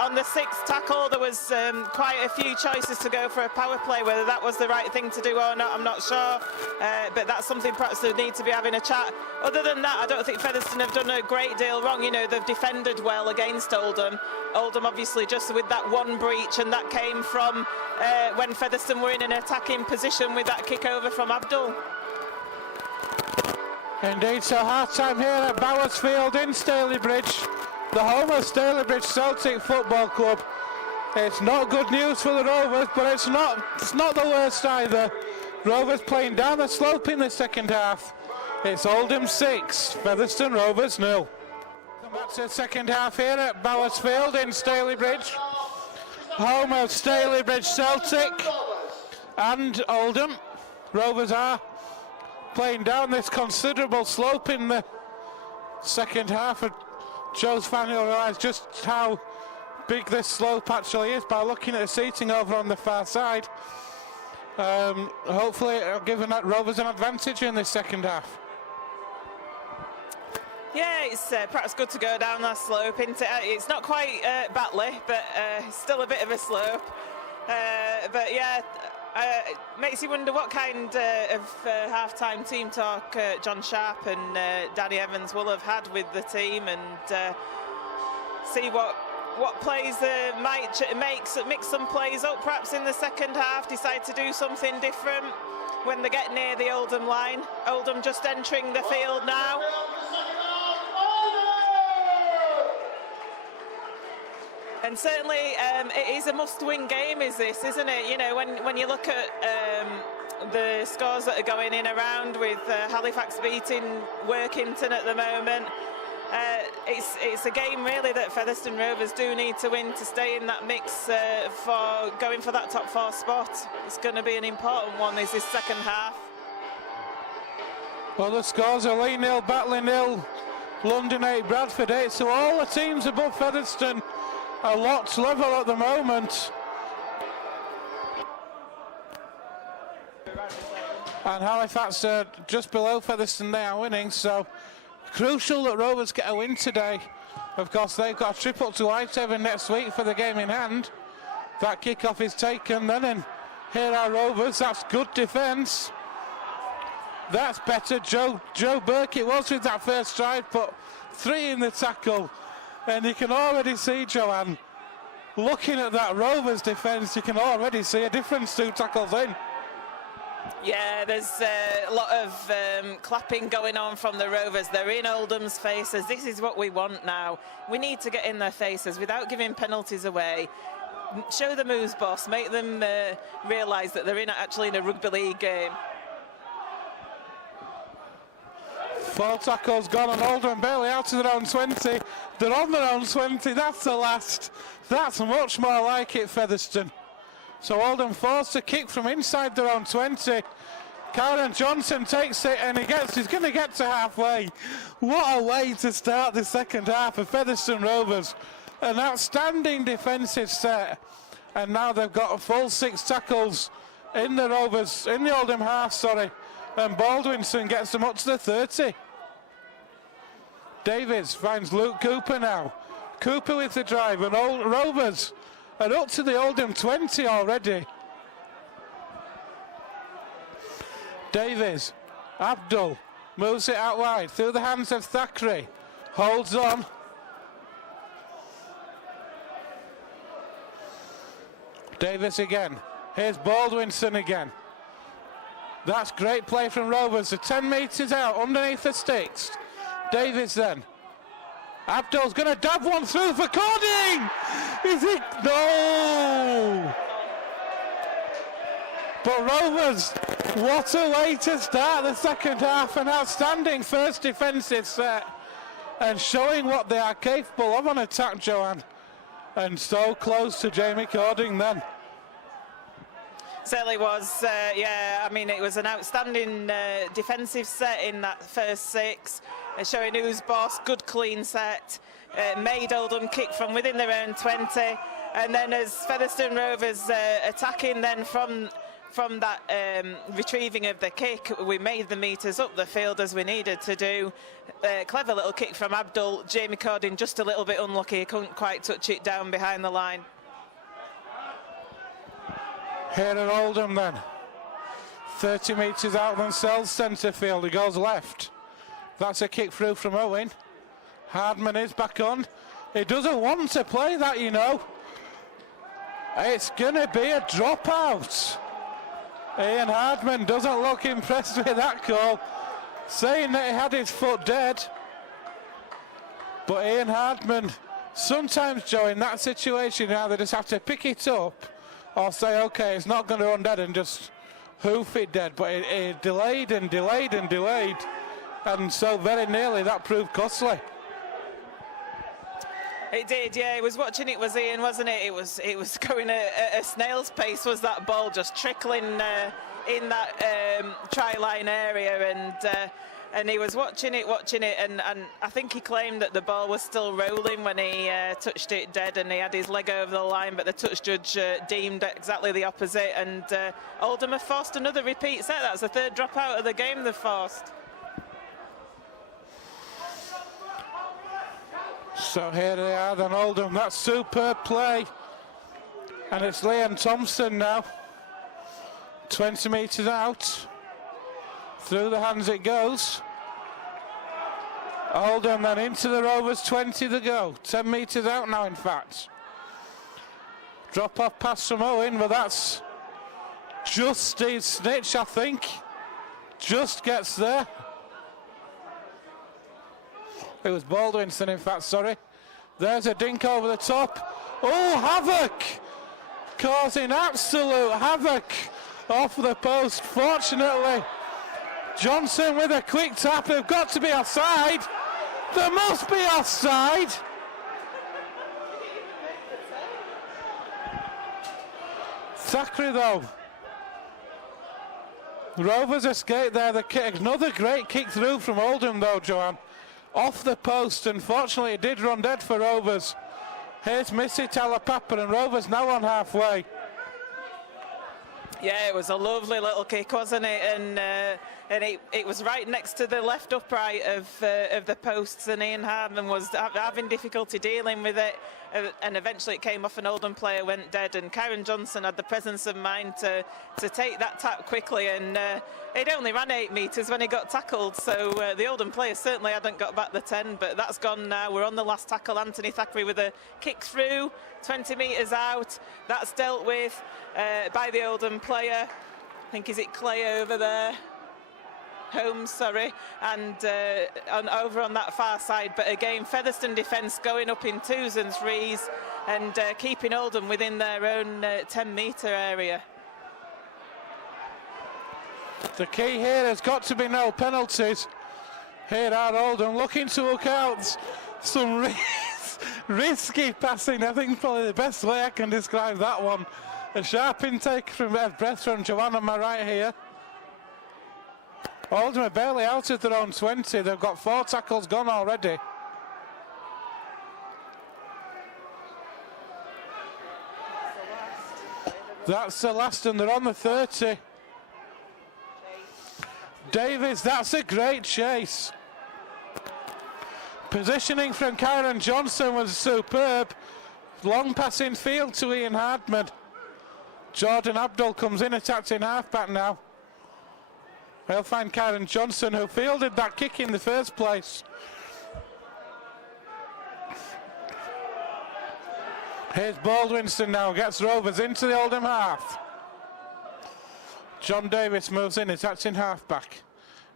On the sixth tackle, there was quite a few choices to go for a power play. Whether that was the right thing to do or not, I'm not sure. But that's something perhaps they need to be having a chat. Other than that, I don't think Featherstone have done a great deal wrong. You know, they've defended well against Oldham. Oldham obviously just with that one breach, and that came from when Featherstone were in an attacking position with that kick over from Abdul. Indeed, so half-time here at Bowers Field in Stalybridge, the home of Stalybridge Celtic Football Club. It's not good news for the Rovers, but it's not the worst either. Rovers playing down the slope in the second half. It's Oldham 6, Featherstone Rovers 0. Come back to the second half here at Bowers Field in Stalybridge, home of Stalybridge Celtic and Oldham. Rovers are playing down this considerable slope in the second half. And Joe's finally realised just how big this slope actually is by looking at the seating over on the far side. Hopefully it'll give Rovers an advantage in this second half. Yeah, it's perhaps good to go down that slope. It's not quite Batley, but still a bit of a slope. But yeah, it makes you wonder what kind of half-time team talk John Sharp and Danny Evans will have had with the team, and see what plays might mix some plays up perhaps in the second half, decide to do something different when they get near the Oldham line. Oldham just entering the field now. And certainly it is a must-win game, is this, isn't it? You know, when you look at the scores that are going in around with Halifax beating Workington at the moment, it's a game really that Featherstone Rovers do need to win to stay in that mix for going for that top 4 spot. It's going to be an important one, is this second half. Well, the scores are Lee 0, Batley 0, London 8, Bradford 8, so all the teams above Featherstone are locked level at the moment. And Halifax are just below Featherstone, they are winning, so crucial that Rovers get a win today. Of course, they've got a trip up to Whitehaven next week for the game in hand. That kick-off is taken then, and here are Rovers. That's good defence. That's better. Joe Burke it was with that first stride, but 3 in the tackle. And you can already see, Joanne, looking at that Rovers defence, you can already see a difference 2 tackles in. Yeah, there's a lot of clapping going on from the Rovers. They're in Oldham's faces. This is what we want now. We need to get in their faces without giving penalties away. Show the moves, boss. Make them realise that they're actually in a rugby league game. 4 tackles gone on Oldham, barely out of their own 20. They're on their own 20, that's the last. That's much more like it, Featherstone. So Oldham forced a kick from inside their own 20. Karen Johnson takes it and he's going to get to halfway. What a way to start the second half for Featherstone Rovers. An outstanding defensive set. And now they've got a full 6 tackles in the Rovers, in the Oldham half, sorry. And Baldwinson gets them up to the 30. Davies finds Luke Cooper now. Cooper with the drive, and Rovers are up to the Oldham 20 already. Davies, Abdul moves it out wide through the hands of Thackeray. Holds on. Davies again. Here's Baldwinson again. That's great play from Rovers. They're 10 metres out underneath the sticks. Davies then. Abdul's going to dab one through for Cording! Is it? No! But Rovers, what a way to start the second half. An outstanding first defensive set. And showing what they are capable of on attack, Joanne. And so close to Jamie Cording then. Certainly was, yeah, I mean, it was an outstanding defensive set in that first 6, showing who's boss, good clean set, made Oldham kick from within their own 20, and then as Featherstone Rovers attacking then from that retrieving of the kick, we made the metres up the field as we needed to do. Clever little kick from Abdul. Jamie Cording just a little bit unlucky, he couldn't quite touch it down behind the line. Here at Oldham then, 30 metres out themselves, centre field, he goes left. That's a kick through from Owen. Hardman is back on. He doesn't want to play that, you know. It's going to be a dropout. Ian Hardman doesn't look impressed with that call, saying that he had his foot dead. But Ian Hardman, sometimes, Joe, in that situation, now they just have to pick it up or say, okay, it's not going to run dead and just hoof it dead. But it delayed and delayed and delayed. And so very nearly that proved costly. It did, yeah. He was watching it, was Ian, wasn't it? It was going at a snail's pace, was that ball, just trickling in that try line area, and he was watching it, and I think he claimed that the ball was still rolling when he touched it dead, and he had his leg over the line, but the touch judge deemed exactly the opposite, and Oldham have forced another repeat set. That's the 3rd dropout of the game they've forced. So here they are then, Oldham. That's superb play. And it's Liam Thompson now. 20 metres out. Through the hands it goes. Oldham then into the Rovers, 20 to go. 10 metres out now, in fact. Drop off pass from Owen, but that's just Steve Snitch, I think. Just gets there. It was Baldwinson, in fact, sorry. There's a dink over the top. Oh, havoc! Causing absolute havoc off the post. Fortunately, Johnson with a quick tap. They've got to be offside. There must be offside. Thackeray, though. Rovers escape there. The kick. Another great kick through from Oldham, though, Joanne. Off the post. Unfortunately, it did run dead for Rovers. Here's Missy Talapapa, and Rovers now on halfway. Yeah, it was a lovely little kick, wasn't it? And it was right next to the left upright of the posts, and Ian Hardman was having difficulty dealing with it, and eventually it came off an Oldham player, went dead, and Karen Johnson had the presence of mind to take that tap quickly, and it only ran 8 metres when he got tackled, so the Oldham player certainly hadn't got back the 10, but that's gone now. We're on the last tackle. Anthony Thackeray with a kick through, 20 metres out. That's dealt with by the Oldham player. I think, is it Clay over there? Holmes, sorry, and over on that far side. But again, Featherstone defence going up in 2s and 3s and keeping Oldham within their own 10-metre area. The key here has got to be no penalties. Here are Oldham looking to look out. Some risky passing. I think probably the best way I can describe that one. A sharp intake from breath from Joanne on my right here. Oldham are barely out of their own 20. They've got 4 tackles gone already. That's the last, and they're on the 30. Davies, that's a great chase. Positioning from Kyron Johnson was superb. Long passing field to Ian Hardman. Jordan Abdul comes in, attacked in half-back now. They'll find Kyron Johnson, who fielded that kick in the first place. Here's Baldwinson now, gets Rovers into the Oldham half. John Davis moves in, attacks in half-back.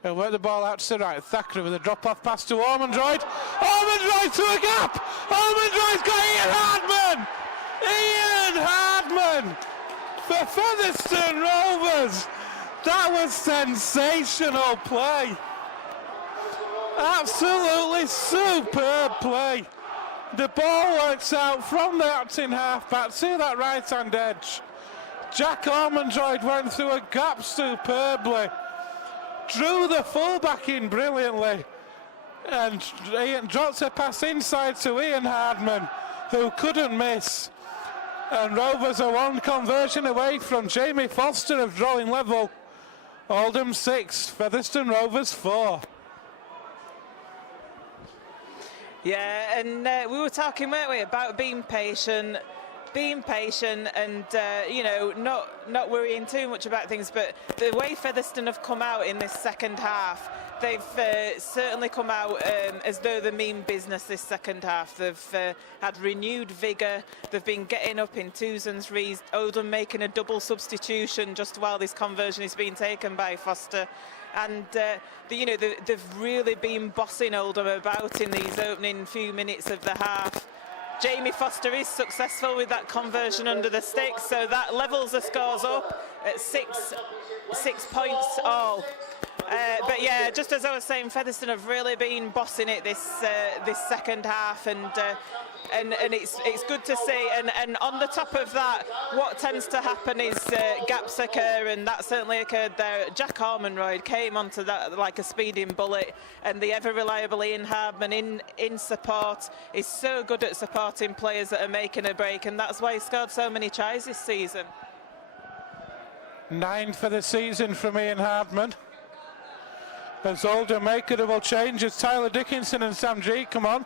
He'll work the ball out to the right. Thackeray with a drop-off pass to Ormondroyd. Ormondroyd to a gap! Ormondroyd's got Ian Hardman! Ian Hardman for Featherstone Rovers! That was sensational play. Absolutely superb play. The ball works out from the acting half-back to that right-hand edge. Jack Ormondroyd went through a gap superbly. Drew the full-back in brilliantly. And Ian drops a pass inside to Ian Hardman, who couldn't miss. And Rovers are one conversion away from Jamie Foster of drawing level. Oldham 6, Featherstone Rovers 4. Yeah, and we were talking, weren't we, about being patient and, you know, not worrying too much about things. But the way Featherstone have come out in this second half, they've certainly come out as though they mean business this second half. They've had renewed vigour. They've been getting up in twos and threes. Oldham making a double substitution just while this conversion is being taken by Foster. And, you know, they've really been bossing Oldham about in these opening few minutes of the half. Jamie Foster is successful with that conversion under the sticks, so that levels the scores up at 6 points all. But yeah, just as I was saying, Featherstone have really been bossing it this second half, and it's good to see. And on the top of that, what tends to happen is gaps occur, and that certainly occurred there. Jack Ormondroyd came onto that like a speeding bullet, and the ever reliable Ian Hardman in support is so good at supporting players that are making a break, and that's why he scored so many tries this season. 9 for the season from Ian Hardman. As Oldham make a double change as Tyler Dickinson and Sam G come on.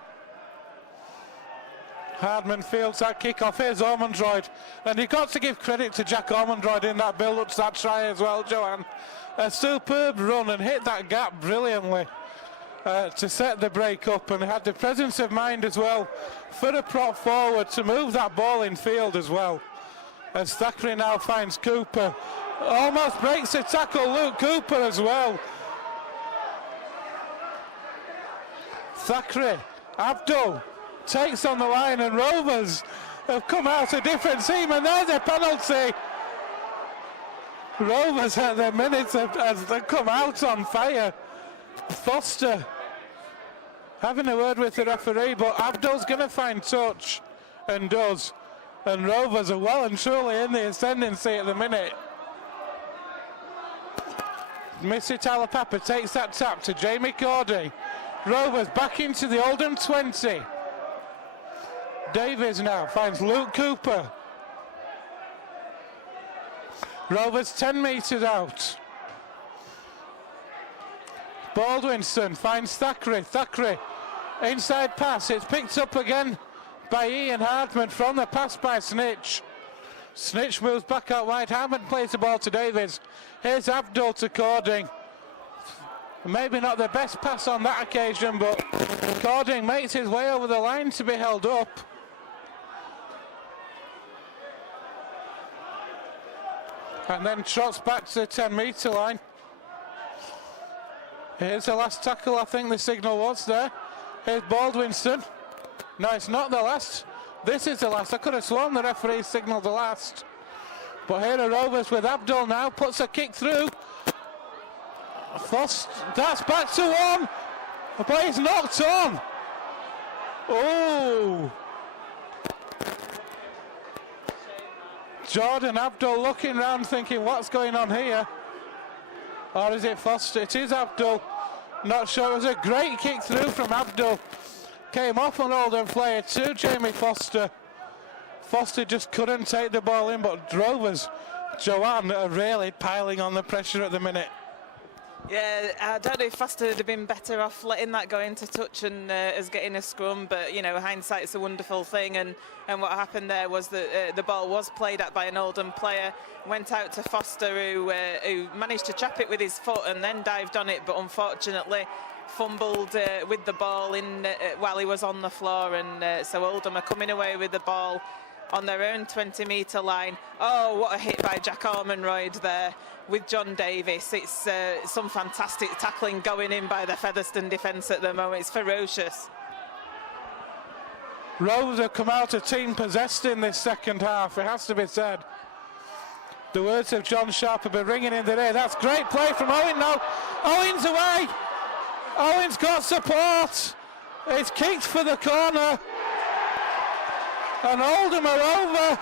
Hardman fields that kick-off. Here's Ormondroyd. And you've got to give credit to Jack Ormondroyd in that build-up to that try as well, Joanne. A superb run and hit that gap brilliantly to set the break up, and had the presence of mind as well for a prop forward to move that ball in field as well. As Thackeray now finds Cooper. Almost breaks the tackle, Luke Cooper as well. Thackeray, Abdul takes on the line, and Rovers have come out a different team, and there's a penalty. Rovers at their minutes as they come out on fire. Foster having a word with the referee, but Abdul's going to find touch, and does. And Rovers are well and truly in the ascendancy at the minute. Missy Talapapa takes that tap to Jamie Cordy. Rovers back into the Oldham 20. Davies now finds Luke Cooper. Rovers 10 metres out. Baldwinson finds Thackeray. Thackeray, inside pass. It's picked up again by Ian Hardman from the pass by Snitch. Snitch moves back out wide. Hardman plays the ball to Davies. Here's Abdul to Cording. Maybe not the best pass on that occasion, but Cording makes his way over the line to be held up. And then trots back to the 10-metre line. Here's the last tackle, I think the signal was there. Here's Baldwinson. No, it's not the last. This is the last. I could have sworn the referee signalled the last. But here are Rovers with Abdul now. Puts a kick through. Foster, that's back to one. But he's knocked on. Oh. Jordan Abdul looking round thinking what's going on here. Or is it Foster? It is Abdul. Not sure. It was a great kick through from Abdul. Came off an Oldham player to Jamie Foster. Foster just couldn't take the ball in, but Rovers, Joanne, are really piling on the pressure at the minute. Yeah, I don't know if Foster would have been better off letting that go into touch and as getting a scrum, but you know, hindsight's a wonderful thing, and what happened there was that the ball was played at by an Oldham player, went out to Foster, who managed to trap it with his foot and then dived on it, but unfortunately fumbled with the ball in while he was on the floor, and so Oldham are coming away with the ball on their own 20-metre line. Oh, what a hit by Jack Ormonroyd there with John Davis. It's some fantastic tackling going in by the Featherstone defence at the moment. It's ferocious. Rovers have come out a team possessed in this second half, it has to be said. The words of John Sharp have been ringing in the air. That's great play from Owen now. Owen's away. Owen's got support. It's kicked for the corner. And Oldham are over.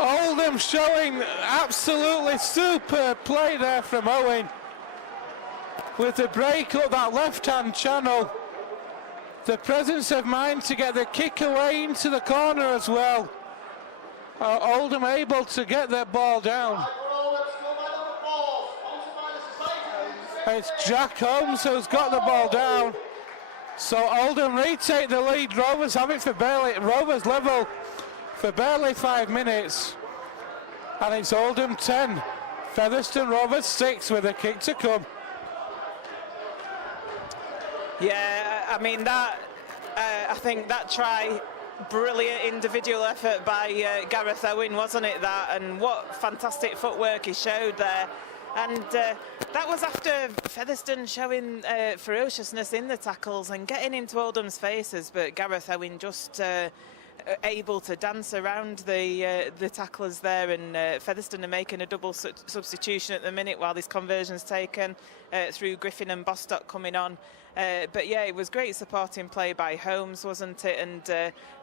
Oldham showing absolutely superb play there from Owen. With the break up that left-hand channel. The presence of mind to get the kick away into the corner as well. Oldham able to get their ball down. It's Jack Holmes who's got the ball down. So Oldham retake the lead. Rovers have it for barely, Rovers level for barely 5 minutes. And it's Oldham 10, Featherstone Rovers 6 with a kick to come. Yeah, I mean that, I think that try, brilliant individual effort by Gareth Owen, wasn't it, that? And what fantastic footwork he showed there. And that was after Featherstone showing ferociousness in the tackles and getting into Oldham's faces, but Gareth Owen just able to dance around the tacklers there, and Featherstone are making a double substitution at the minute while this conversion's taken through Griffin and Bostock coming on. But yeah, it was great supporting play by Holmes, wasn't it?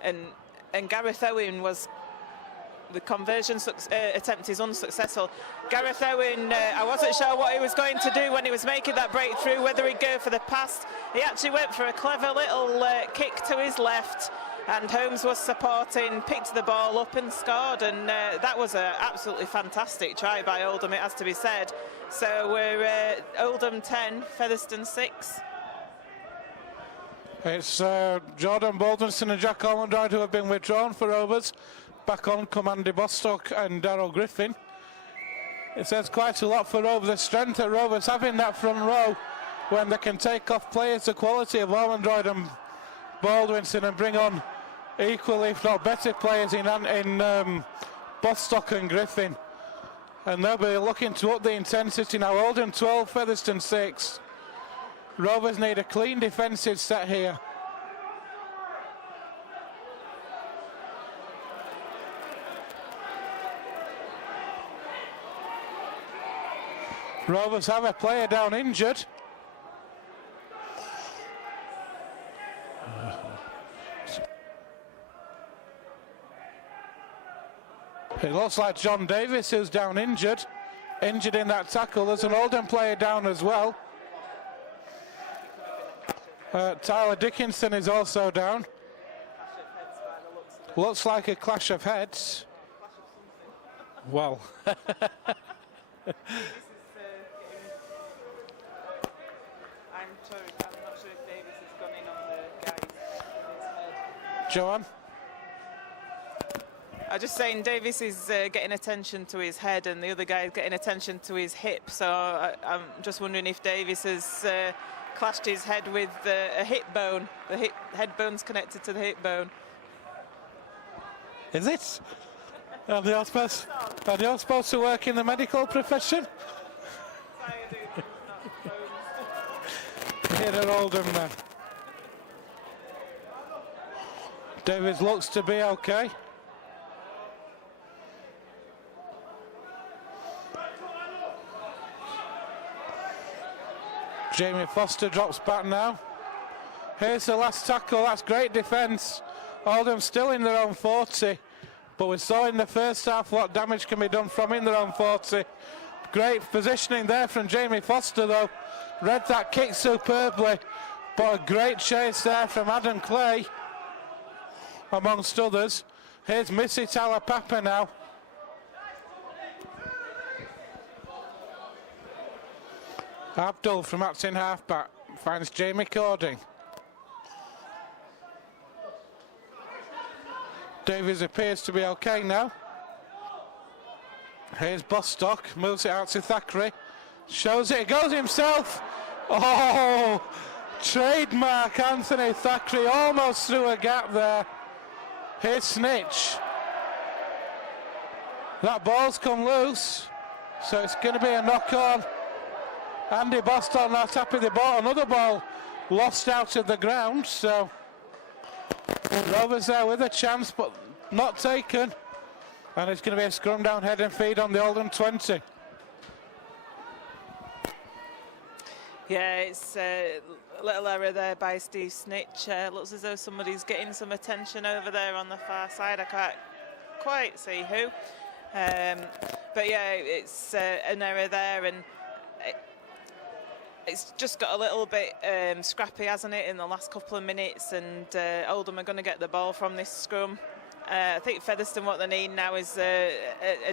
And Gareth Owen was. The conversion attempt is unsuccessful. Gareth Owen, I wasn't sure what he was going to do when he was making that breakthrough, whether he'd go for the pass. He actually went for a clever little kick to his left, and Holmes was supporting, picked the ball up and scored, and that was an absolutely fantastic try by Oldham, it has to be said. So we're Oldham 10, Featherstone 6. It's Jordan Baldwinson and Jack Ormonroyd who have been withdrawn for Rovers. Back on come Andy Bostock and Darryl Griffin. It says quite a lot for Rovers. The strength that Rovers have in that front row when they can take off players the quality of Ormonroyd and Baldwinson and bring on equally, if not better, players in Bostock and Griffin. And they'll be looking to up the intensity now. Oldham 12, Featherstone 6. Rovers need a clean defensive set here. Rovers have a player down injured. It looks like John Davis who's down injured. Injured in that tackle. There's an Oldham player down as well. Tyler Dickinson is also down. Looks like a clash of heads. Well. I'm not sure if Davis has gone in on the guy's head. Joanne? I'm just saying Davis is getting attention to his head and the other guy is getting attention to his hip. So I'm just wondering if Davis has clashed his head with a hip bone. The head bone's connected to the hip bone. Is it? Are they all supposed to work in the medical profession? Here at Oldham then. Davis looks to be okay. Jamie Foster drops back now. Here's the last tackle. That's great defence Oldham still in their own 40, but we saw in the first half what damage can be done from in their own 40. Great positioning there from Jamie Foster though. Read that kick superbly, but a great chase there from Adam Clay, amongst others. Here's Missy Talapapa now. Abdul from Acton halfback finds Jamie Cording. Davies appears to be okay now. Here's Bostock, moves it out to Thackeray. Shows it, goes himself. Oh, trademark Anthony Thackeray, almost through a gap there. Here's Snitch. That ball's come loose, so it's going to be a knock on. Andy Bostock not happy they bought another ball lost out of the ground, so Rovers there with a chance but not taken, and it's going to be a scrum down head and feed on the Oldham 20. Yeah, it's a little error there by Steve Snitch. Looks as though somebody's getting some attention over there on the far side. I can't quite see who, but yeah, it's an error there, and it's just got a little bit scrappy, hasn't it, in the last couple of minutes, and Oldham are going to get the ball from this scrum. I think Featherstone, what they need now is a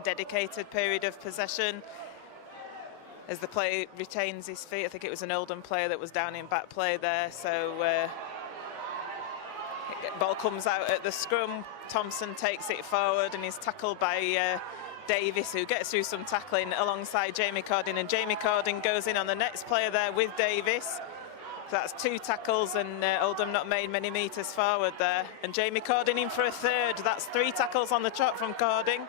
dedicated period of possession as the player retains his feet. I think it was an Oldham player that was down in back play there, so ball comes out at the scrum. Thompson takes it forward and is tackled by Davis, who gets through some tackling alongside Jamie Cording, and Jamie Cording goes in on the next player there with Davis. So that's 2 tackles, and Oldham not made many metres forward there, and Jamie Cording in for a third. That's 3 tackles on the trot from Cording.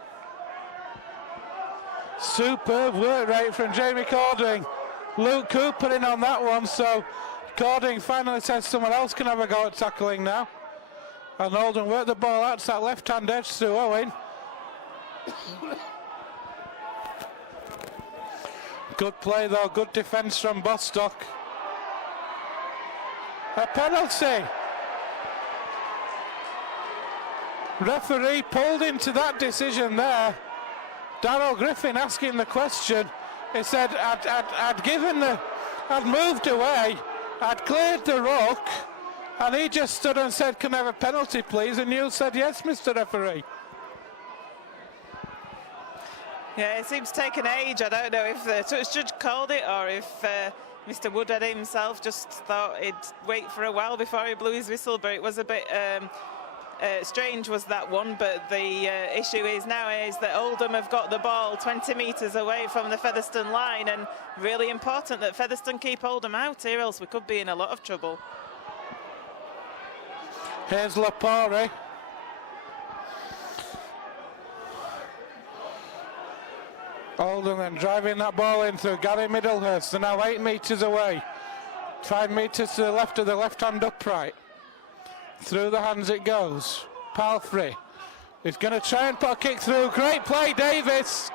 Superb work rate from Jamie Cording. Luke Cooper in on that one, so Cording finally says someone else can have a go at tackling now, and Oldham work the ball out to that left hand edge to Owen. Good play though, good defence from Bostock. A penalty. Referee pulled into that decision there. Darryl Griffin asking the question. He said, I'd moved away, I'd cleared the ruck, and he just stood and said, can I have a penalty please? And you said, yes, Mr. Referee. Yeah, it seems to take an age. I don't know if the touch judge called it or if Mr. Woodhead himself just thought he'd wait for a while before he blew his whistle, but it was a bit strange was that one. But the issue is now is that Oldham have got the ball 20 metres away from the Featherstone line, and really important that Featherstone keep Oldham out here, else we could be in a lot of trouble. Here's Lapore. Oldham then driving that ball in through Gary Middlehurst. They're now 8 metres away. 5 metres to the left of the left-hand upright. Through the hands it goes. Palfrey is going to try and put a kick through. Great play, Davis.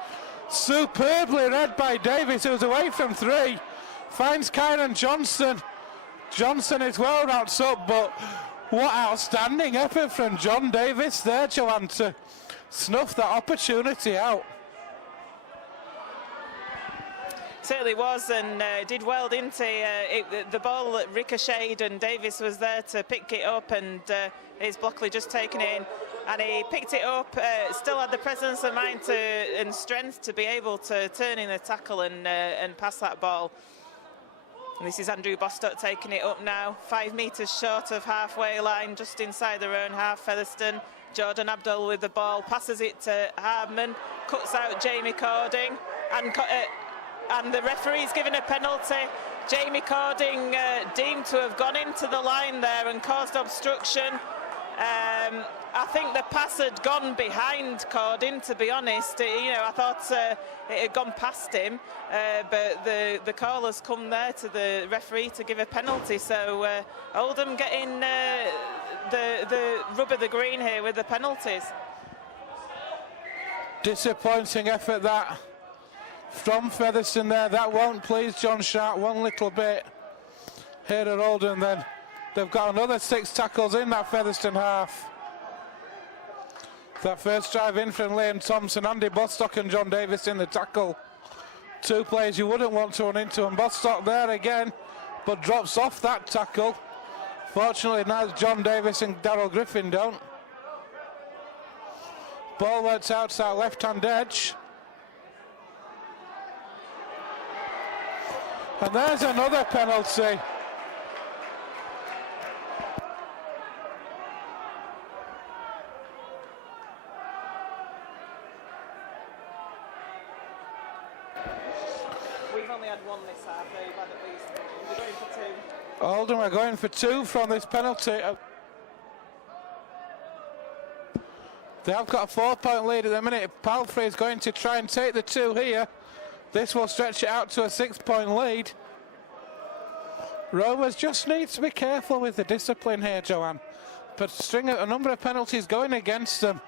Superbly read by Davis, who's away from 3. Finds Kyron Johnson. Johnson is well wrapped up, but what outstanding effort from John Davis there, Joanne, to snuff that opportunity out. Certainly was, and did well, didn't he? The ball that ricocheted, and Davis was there to pick it up, and here's Blockley just taken it in, and he picked it up, still had the presence of mind and strength to be able to turn in the tackle and pass that ball. And this is Andrew Bostock taking it up now, 5 metres short of halfway line, just inside their own half. Featherstone, Jordan Abdul with the ball, passes it to Hardman, cuts out Jamie Cording, and the referee's given a penalty. Jamie Cording deemed to have gone into the line there and caused obstruction. I think the pass had gone behind Cording, to be honest. I thought it had gone past him, but the call has come there to the referee to give a penalty. So Oldham getting the rub of the green here with the penalties. Disappointing effort that from Featherstone there. That won't please John Sharp one little bit. Here at Oldham then. They've got another 6 tackles in that Featherstone half. That first drive in from Liam Thompson, Andy Bostock and John Davis in the tackle. Two players you wouldn't want to run into, and Bostock there again, but drops off that tackle. Fortunately now John Davis and Darryl Griffin don't. Ball works out to that left-hand edge. And there's another penalty. We've only had one this half, they've had at least. We're going for two. Oldham are going for two from this penalty. They have got a 4-point lead at the minute. Palfrey is going to try and take the two here. This will stretch it out to a 6-point lead. Rovers just need to be careful with the discipline here, Joanne. But a number of penalties going against them,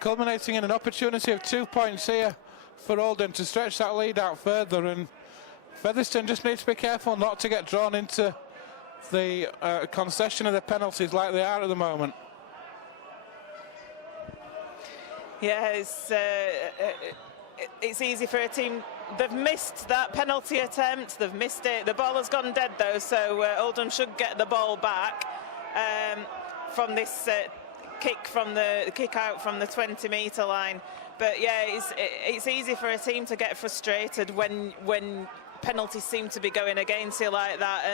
culminating in an opportunity of 2 points here for Oldham to stretch that lead out further. And Featherstone just needs to be careful not to get drawn into the concession of the penalties like they are at the moment. Yeah, it's easy for a team. They've missed that penalty attempt. They've missed it. The ball has gone dead though, so Oldham should get the ball back from this kick out from the 20-metre line. But yeah, it's easy for a team to get frustrated when penalties seem to be going against you like that.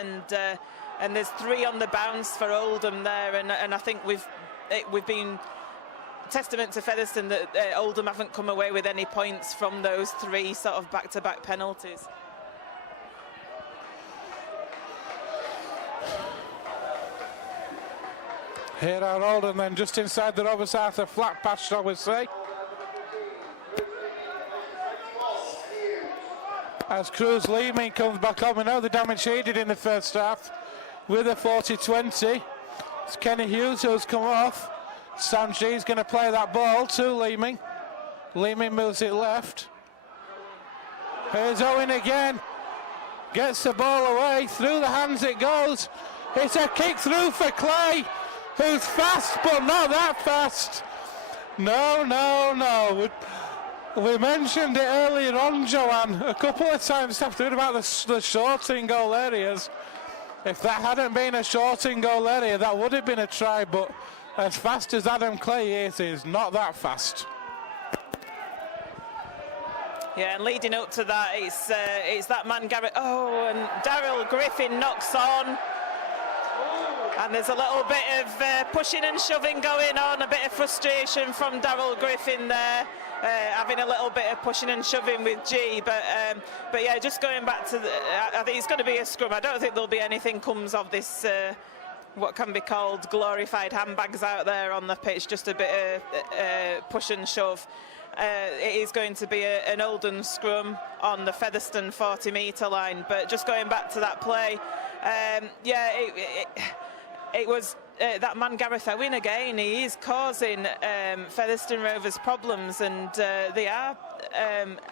And there's 3 on the bounce for Oldham there, and I think we've been testament to Featherstone that Oldham haven't come away with any points from those 3 sort of back-to-back penalties. Here are Oldham then just inside the Rovers half, a flat patch I would say. As Cruz Leeming comes back on, we know the damage he did in the first half with a 40-20. It's Kenny Hughes who's come off. Sam G's going to play that ball to Leeming. Leeming moves it left. Here's Owen again. Gets the ball away. Through the hands it goes. It's a kick through for Clay, who's fast, but not that fast. No. We mentioned it earlier on, Joanne, a couple of times after about the shorting goal areas. If that hadn't been a shorting goal area, that would have been a try, but as fast as Adam Clay is not that fast. Yeah, and leading up to that, it's that man Garrett. Oh, and Darryl Griffin knocks on. And there's a little bit of pushing and shoving going on, a bit of frustration from Darryl Griffin there, having a little bit of pushing and shoving with G. But yeah, just going back to I think it's going to be a scrum. I don't think there'll be anything comes of this. What can be called glorified handbags out there on the pitch, just a bit of push and shove. It is going to be an Oldham scrum on the Featherstone 40-metre line. But just going back to that play, yeah, it was that man Gareth Owen again. He is causing Featherstone Rovers problems, and they are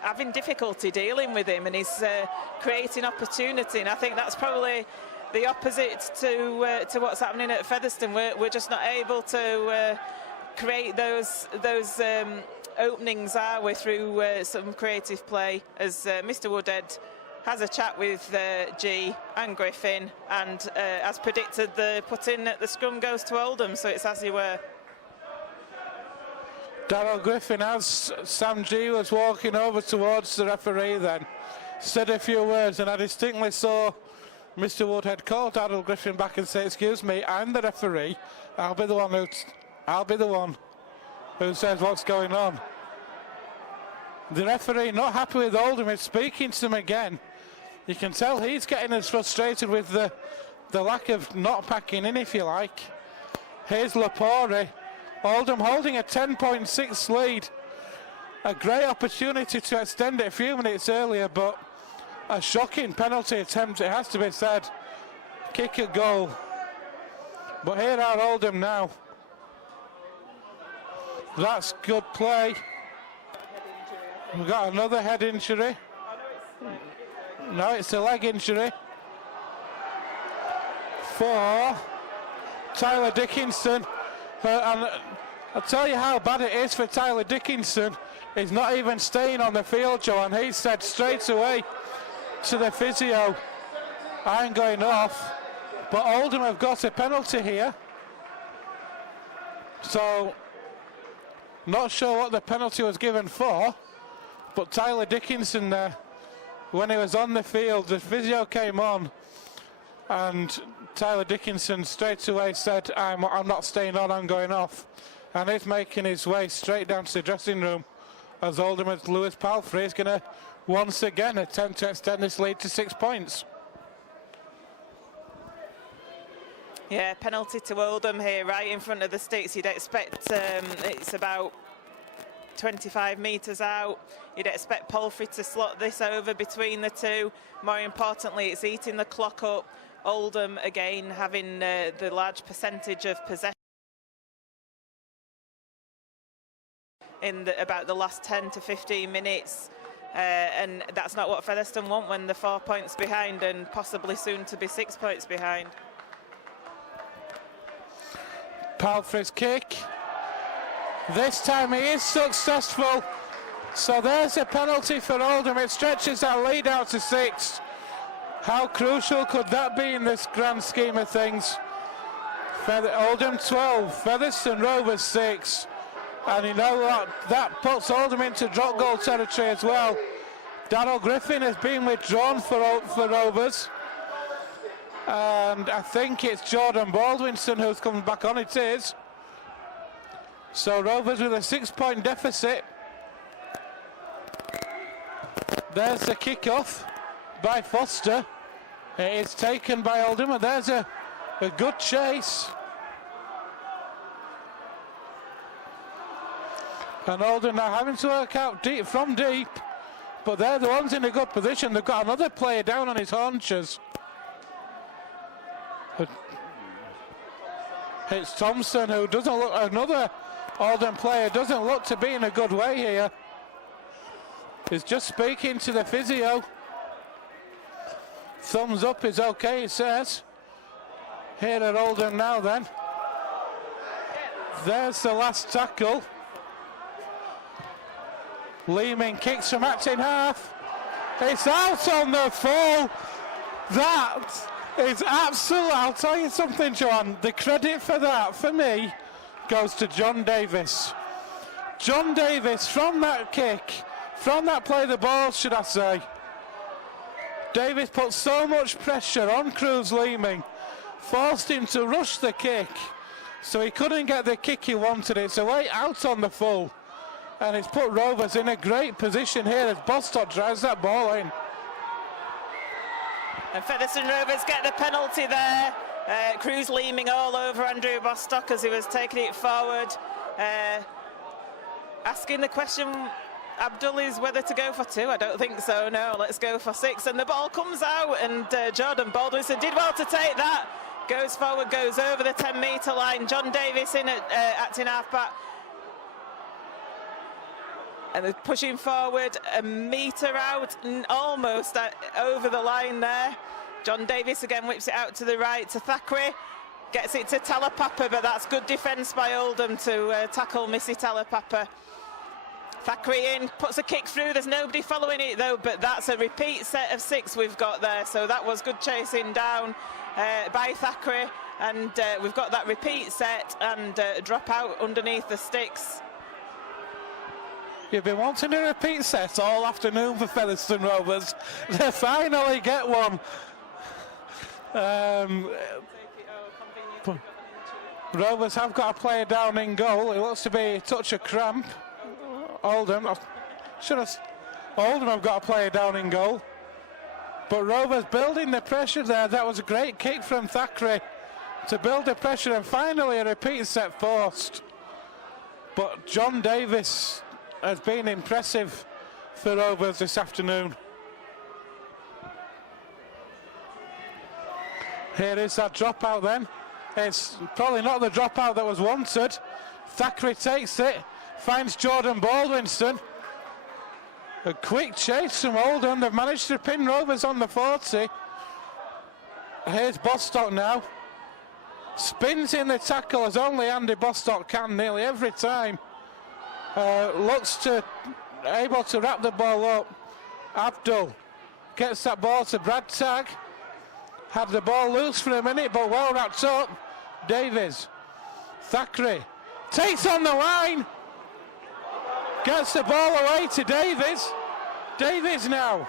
having difficulty dealing with him, and he's creating opportunity. And I think that's probably the opposite to what's happening at Featherstone. We're just not able to create those openings, are we, through some creative play, as Mr Woodhead has a chat with G and Griffin, and as predicted, the put-in at the scrum goes to Oldham, so it's as you were. Darryl Griffin, as Sam G was walking over towards the referee then, said a few words, and I distinctly saw Mr Woodhead call Darryl Griffin back and say, "Excuse me, I'm the referee. I'll be the one who says what's going on." The referee, not happy with Oldham, is speaking to them again. You can tell he's getting as frustrated with the lack of not packing in, if you like. Here's Lapore. Oldham holding a 10.6 lead. A great opportunity to extend it a few minutes earlier, but a shocking penalty attempt, it has to be said. Kick a goal. But here are Oldham now. That's good play. We've got another head injury. No, it's a leg injury for Tyler Dickinson. And I'll tell you how bad it is for Tyler Dickinson. He's not even staying on the field, Joe, and he said straight away to the physio, I ain't going off. But Oldham have got a penalty here. So, not sure what the penalty was given for, but Tyler Dickinson there, when he was on the field, the physio came on, and Tyler Dickinson straight away said, I'm not staying on, I'm going off. And he's making his way straight down to the dressing room, as Oldham's Lewis Palfrey is going to once again attempt to extend this lead to 6 points. Yeah, penalty to Oldham here, right in front of the sticks. You'd expect it's about 25 metres out. You'd expect Palfrey to slot this over between the two. More importantly, it's eating the clock up. Oldham, again, having the large percentage of possession in about the last 10 to 15 minutes. And that's not what Featherstone want when they're 4 points behind and possibly soon to be 6 points behind. Palfrey's kick. This time he is successful. So there's a penalty for Oldham. It stretches that lead out to 6. How crucial could that be in this grand scheme of things? Oldham 12, Featherstone Rovers 6. And you know what? That puts Oldham into drop goal territory as well. Darryl Griffin has been withdrawn for Rovers. And I think it's Jordan Baldwinson who's coming back on. It is. So Rovers with a 6 point deficit. There's the kick-off by Foster. It is taken by Oldham, and there's a good chase. And Oldham now having to work out deep from deep, but they're the ones in a good position. They've got another player down on his haunches. It's Thompson who doesn't look, another Oldham player doesn't look to be in a good way here. He's just speaking to the physio. Thumbs up is okay, he says. Here at Oldham now then. There's the last tackle. Leeming kicks from acting half. It's out on the full. That is absolute. I'll tell you something, John. The credit for that, for me, goes to John Davis. John Davis, from that kick, from that play the ball, should I say. Davis put so much pressure on Cruz Leeming, forced him to rush the kick, so he couldn't get the kick he wanted. It's away out on the full. And it's put Rovers in a great position here as Bostock drives that ball in. And Featherstone Rovers get the penalty there. Cruz Leeming all over Andrew Bostock as he was taking it forward. Asking the question, Abdul, is whether to go for 2. I don't think so, no. Let's go for 6. And the ball comes out, and Jordan Baldwinson did well to take that. Goes forward, goes over the 10-metre line. John Davis in at acting half-back. And they're pushing forward a metre out, almost over the line there. John Davis again whips it out to the right to Thackeray. Gets it to Talapapa, but that's good defence by Oldham to tackle Missy Talapapa. Thackeray in, puts a kick through. There's nobody following it though, but that's a repeat set of 6 we've got there. So that was good chasing down by Thackeray. And we've got that repeat set and drop out underneath the sticks. You've been wanting a repeat set all afternoon for Featherstone Rovers. They finally get one. Rovers have got a player down in goal. It looks to be a touch of cramp. Oldham have got a player down in goal. But Rovers building the pressure there. That was a great kick from Thackeray to build the pressure, and finally a repeat set forced. But John Davis has been impressive for Rovers this afternoon. Here is that dropout then. It's probably not the dropout that was wanted. Thackeray takes it, finds Jordan Baldwinson. A quick chase from Oldham. They've managed to pin Rovers on the 40. Here's Bostock now. spins in the tackle as only Andy Bostock can nearly every time. Looks to able to wrap the ball up. Abdul gets that ball to Brad Tagg. Had the ball loose for a minute, but well wrapped up. Davies. Thackeray takes on the line. Gets the ball away to Davies. Davies now.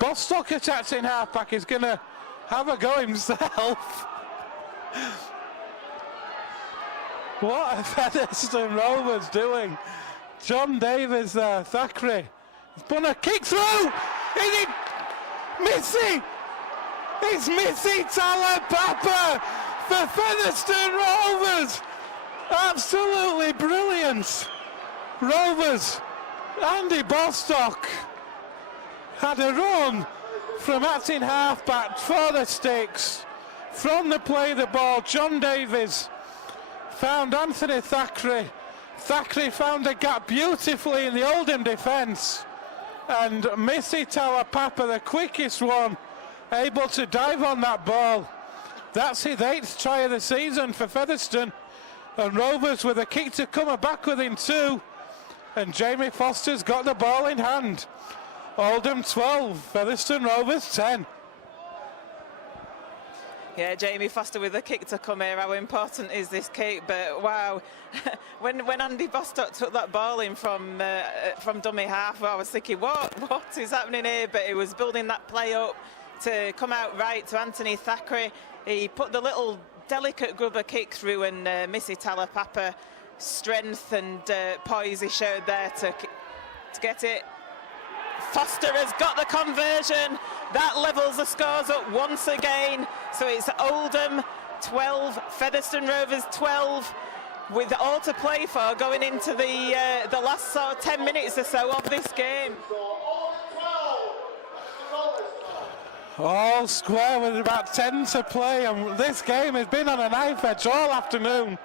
Bostock attacks in halfback. Is going to have a go himself. What are Featherstone Rovers doing? John Davies there. Thackeray. Spun a kick through. Is it Missy? It's Missy Talapapa for Featherstone Rovers. Absolutely brilliant. Rovers. Andy Bostock had a run from acting halfback for the sticks. From the play of the ball, John Davies found Anthony Thackeray. Thackeray found a gap beautifully in the Oldham defence. And Missy Talapapa, the quickest one, able to dive on that ball. That's his 8th try of the season for Featherstone. And Rovers with a kick to come back within 2. And Jamie Foster's got the ball in hand. Oldham 12, Featherstone Rovers 10. Yeah, Jamie Foster with a kick to come here. How important is this kick? But wow, when Andy Bostock took that ball in from dummy half, I was thinking, what is happening here? But he was building that play up to come out right to Anthony Thackeray. He put the little delicate grubber kick through, and Missy Talapapa, strength and poise he showed there to get it. Foster has got the conversion. That levels the scores up once again. So it's Oldham 12, Featherstone Rovers 12, with all to play for going into the last sort of 10 minutes or so of this game. All square with about 10 to play, and this game has been on a knife edge all afternoon.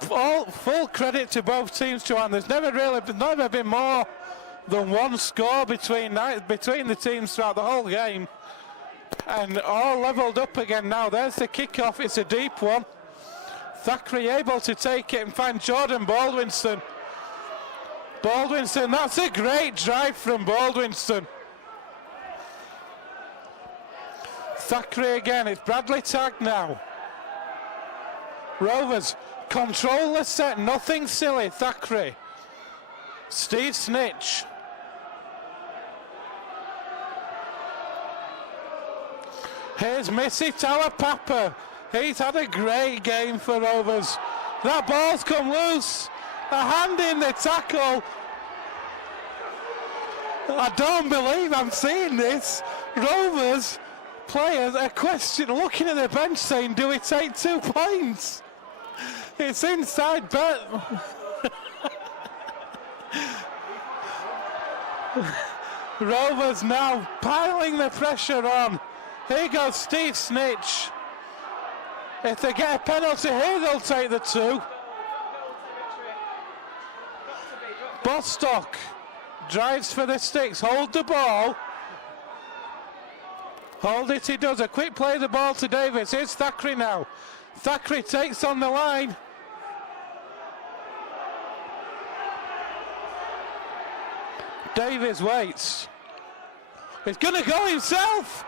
Full credit to both teams, Joanne. There's never been more than one score between the teams throughout the whole game, and all levelled up again now. There's the kick-off. It's a deep one. Thackeray able to take it and find Jordan Baldwinson. That's a great drive from Baldwinson. Thackeray again. It's Bradley Tagg now. Rovers control the set, nothing silly. Thackeray. Steve Snitch. Here's Missy Talapapa. He's had a great game for Rovers. That ball's come loose. A hand in the tackle. I don't believe I'm seeing this. Rovers players are looking at the bench saying, do we take 2 points? It's inside bet. Rovers now piling the pressure on. Here goes Steve Snitch. If they get a penalty here, they'll take the 2. Bostock drives for the sticks. Hold the ball. Hold it, he does. A quick play the ball to Davies. Here's Thackeray now. Thackeray takes on the line. Davies waits. He's going to go himself.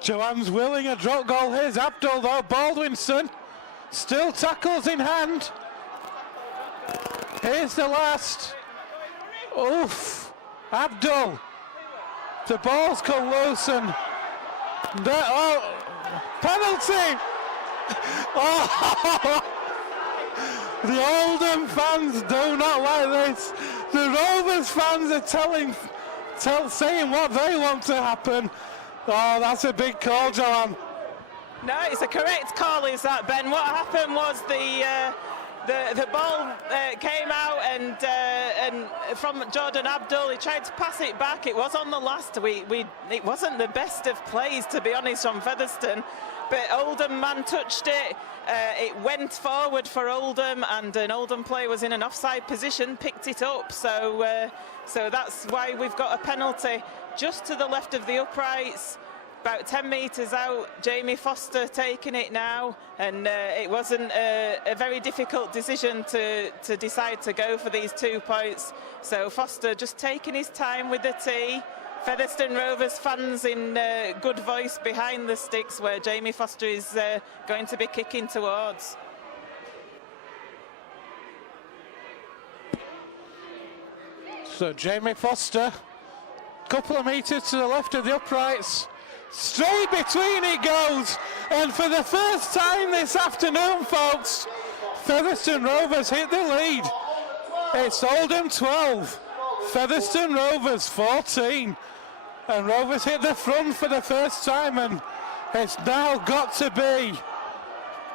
Joanne's willing a drop goal. Here's Abdul though. Baldwinson still tackles in hand. Here's the last. Oof. Abdul. The ball's come loose and penalty. Oh. The Oldham fans do not like this. The Rovers fans are saying what they want to happen. Oh, that's a big call, Joanne. No, it's a correct call, is that, Ben? What happened was the ball came out and from Jordan Abdul, he tried to pass it back. It was on the last. It wasn't the best of plays, to be honest, from Featherstone. but Oldham man touched it. It went forward for Oldham, and an Oldham player was in an offside position, picked it up. So that's why we've got a penalty just to the left of the uprights, about 10 metres out. Jamie Foster taking it now, and it wasn't a very difficult decision to decide to go for these 2 points. So Foster just taking his time with the tee. Featherstone Rovers fans in good voice behind the sticks where Jamie Foster is going to be kicking towards. So Jamie Foster, couple of metres to the left of the uprights, straight between it goes, and for the first time this afternoon, folks, Featherstone Rovers hit the lead. It's Oldham 12, Featherstone Rovers 14, and Rovers hit the front for the first time, and it's now got to be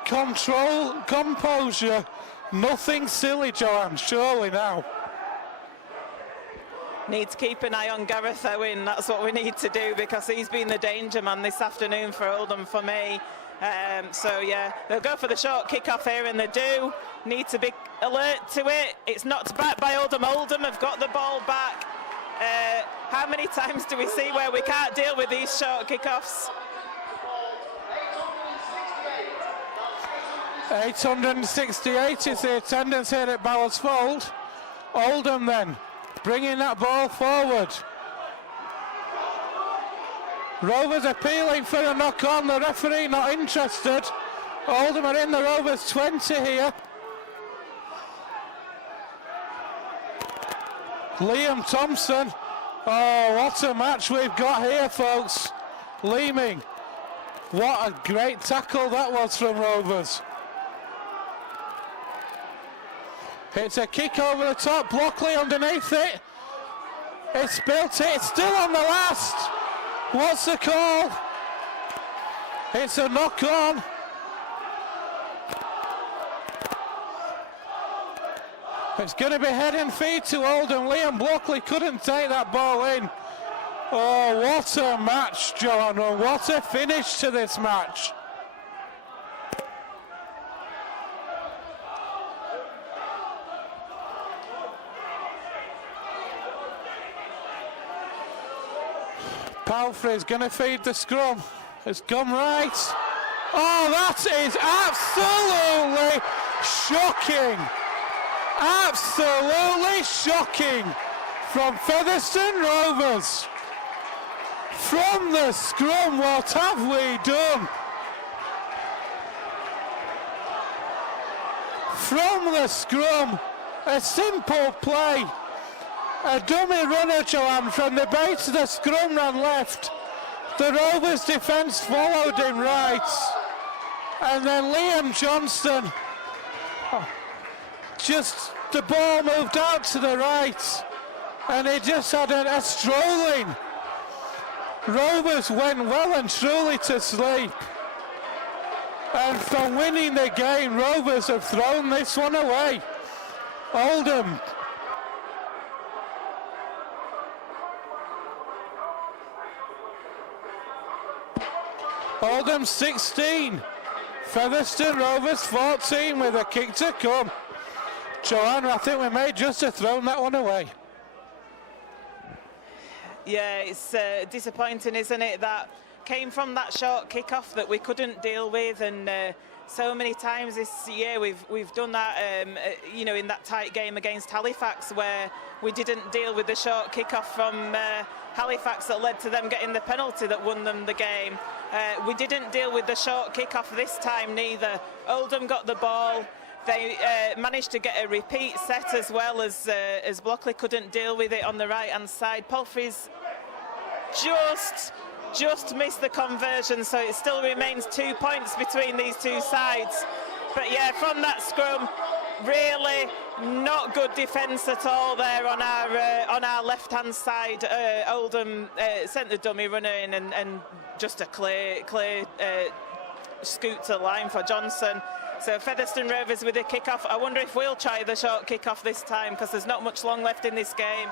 control, composure, nothing silly, Joanne, surely now. Need to keep an eye on Gareth Owen, that's what we need to do, because he's been the danger man this afternoon for Oldham for me. So yeah, they'll go for the short kick-off here, and they do. Need to be alert to it. It's knocked back by Oldham. Oldham have got the ball back. How many times do we see where we can't deal with these short kick-offs? 868 is the attendance here at Bowers Fold. Oldham then bringing that ball forward. Rovers appealing for a knock on, the referee not interested. Oldham are in the Rovers 20 here. Liam Thompson, oh what a match we've got here, folks. Leeming, what a great tackle that was from Rovers. It's a kick over the top, Blockley underneath it. It's built it, it's still on the last. What's the call? It's a knock on. It's going to be head and feet to Oldham. Liam Blockley couldn't take that ball in. Oh, what a match, John. Oh, what a finish to this match. Palfrey's going to feed the scrum. It's gone right. Oh, that is absolutely shocking. Absolutely shocking from Featherstone Rovers. From the scrum, what have we done? From the scrum, a simple play. A dummy runner, Joanne, from the base of the scrum ran left. The Rovers defence followed him right. And then Liam Johnston, just the ball moved out to the right. And he just had a strolling. Rovers went well and truly to sleep. And from winning the game, Rovers have thrown this one away. Oldham. Oldham 16, Featherstone Rovers 14 with a kick to come. Joanne, I think we may just have thrown that one away. Yeah, it's disappointing, isn't it? That came from that short kick-off that we couldn't deal with, and so many times this year we've done that, you know, in that tight game against Halifax where we didn't deal with the short kick-off from Halifax that led to them getting the penalty that won them the game. We didn't deal with the short kick-off this time neither. Oldham got the ball. They managed to get a repeat set as well as Blockley couldn't deal with it on the right-hand side. Palfrey's just missed the conversion, so it still remains 2 points between these two sides. But yeah, from that scrum, really not good defence at all there on our left-hand side. Oldham sent the dummy runner in and just a clear scoot to the line for Johnson. So Featherstone Rovers with a kick-off. I wonder if we'll try the short kick-off this time, because there's not much long left in this game.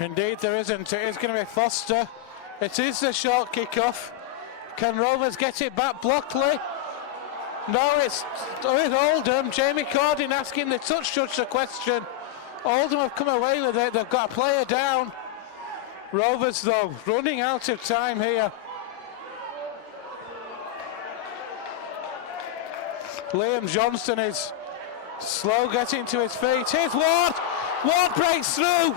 Indeed there isn't. It is going to be Foster. It is the short kick-off. Can Rovers get it back? Blockley. No, it's with Oldham. Jamie Cordin asking the touch judge a question. Oldham have come away with it. They've got a player down. Rovers, though, running out of time here. Liam Johnston is slow getting to his feet. Here's Ward. Ward breaks through.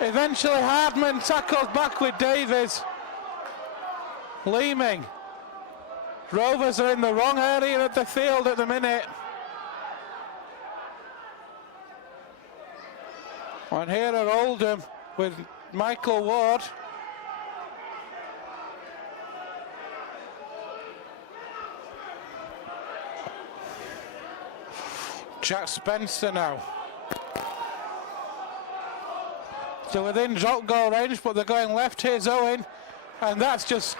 Eventually Hardman tackles back with Davies. Leeming. Rovers are in the wrong area of the field at the minute. And here are Oldham with Michael Ward. Jack Spencer now. So within drop goal range, but they're going left. Here's Owen, and that's just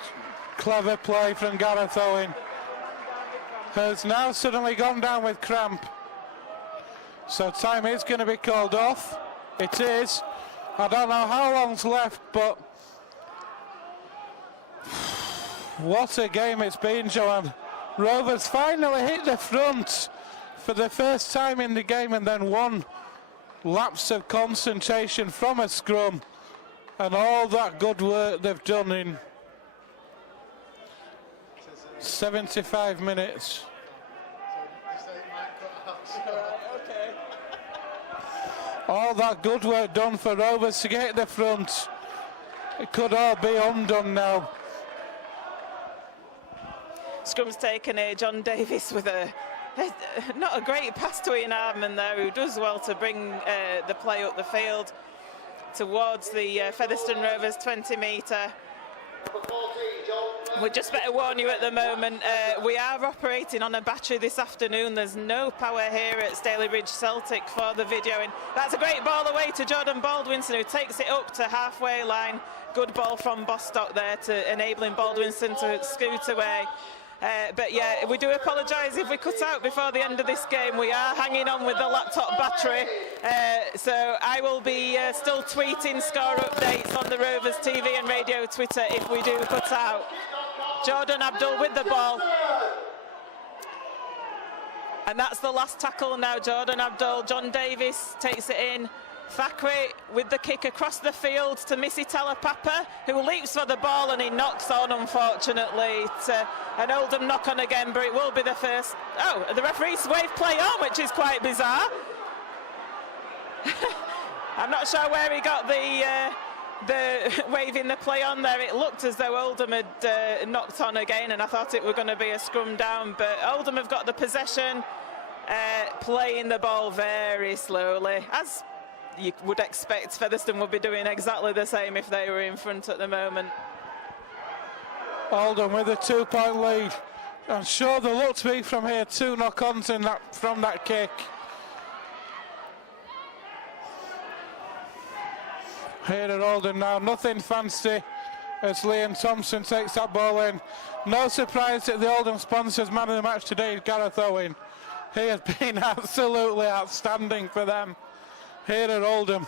clever play from Gareth Owen. Has now suddenly gone down with cramp. So time is going to be called off. It is. I don't know how long's left, but what a game it's been, Joanne. Rovers finally hit the front for the first time in the game, and then one lapse of concentration from a scrum, and all that good work they've done in 75 minutes. All that good work done for Rovers to get the front. It could all be undone now. Scrum's taken here. John Davies with not a great pass to Ian Hardman there, who does well to bring the play up the field towards the Featherstone Rovers 20-metre. We just better warn you at the moment, we are operating on a battery this afternoon. There's no power here at Stalybridge Celtic for the videoing. That's a great ball away to Jordan Baldwinson, who takes it up to halfway line. Good ball from Bostock there to enabling Baldwinson to scoot away. But yeah, we do apologise if we cut out before the end of this game. We are hanging on with the laptop battery, so I will be still tweeting score updates on the Rovers TV and radio Twitter if we do cut out. Jordan Abdul with the ball, and that's the last tackle now. Jordan Abdul. John Davies takes it in. Thackeray with the kick across the field to Missy Talapapa, who leaps for the ball and he knocks on, unfortunately. It's an Oldham knock on again, but it will be the first. Oh, the referee's wave play on, which is quite bizarre. I'm not sure where he got the waving the play on there. It looked as though Oldham had knocked on again, and I thought it were going to be a scrum down, but Oldham have got the possession, playing the ball very slowly, as you would expect. Featherstone would be doing exactly the same if they were in front at the moment. Oldham with a 2-point lead. I'm sure there looked to be from here 2 knock-ons in from that kick. Here at Oldham now, nothing fancy as Liam Thompson takes that ball in. No surprise that the Oldham sponsors man of the match today is Gareth Owen. He has been absolutely outstanding for them. Here at Oldham,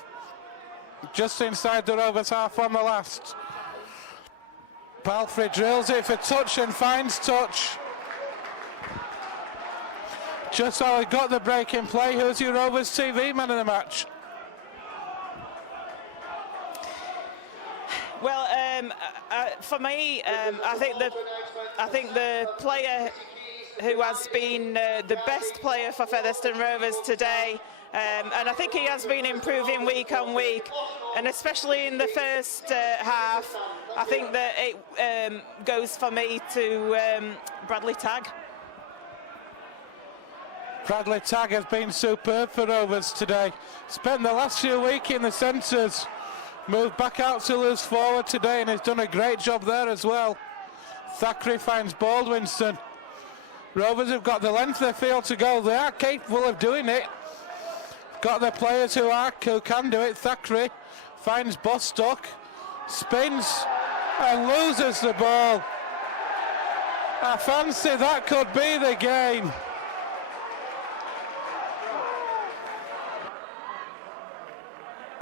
just inside the Rovers half on the last. Palfrey drills it for touch and finds touch. Just how he got the break in play. Who's your Rovers TV man of the match? Well, for me, I think the player who has been the best player for Featherstone Rovers today, and I think he has been improving week on week, and especially in the first half, I think that it goes for me to Bradley Tagg. Bradley Tagg has been superb for Rovers today. Spent the last few weeks in the centres, moved back out to loose forward today, and has done a great job there as well. Thackeray finds Baldwinson. Rovers have got the length of the field to go. They are capable of doing it. Got the players who can do it. Thackeray finds Bostock, spins and loses the ball. I fancy that could be the game.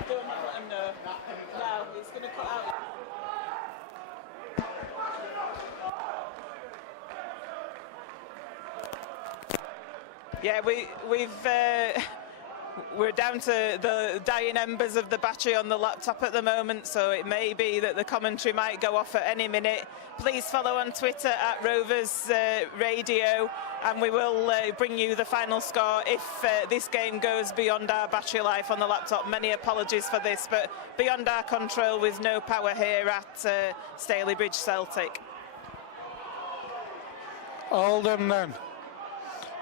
Don't let him know. No, he's going to cut out. Yeah, we're down to the dying embers of the battery on the laptop at the moment, so it may be that the commentary might go off at any minute. Please follow on Twitter at Rovers Radio, and we will bring you the final score if this game goes beyond our battery life on the laptop. Many apologies for this, but beyond our control with no power here at Stalybridge Celtic. Oldham then,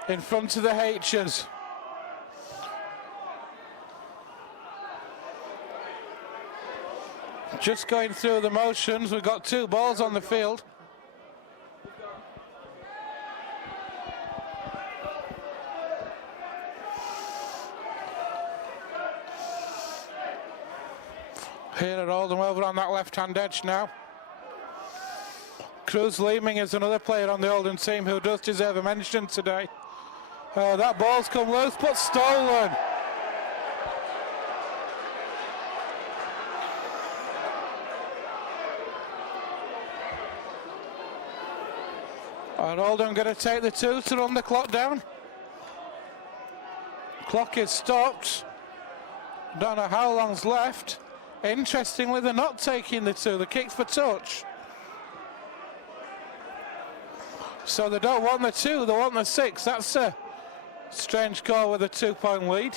in front of the H's. Just going through the motions, we've got 2 balls on the field. Here at Oldham, over on that left-hand edge now. Cruz Leeming is another player on the Oldham team who does deserve a mention today. That ball's come loose, but stolen. And Oldham going to take the 2 to run the clock down. Clock is stopped. Don't know how long's left. Interestingly, they're not taking the 2. The kick for touch. So they don't want the 2, they want the 6. That's a strange call with a 2-point lead.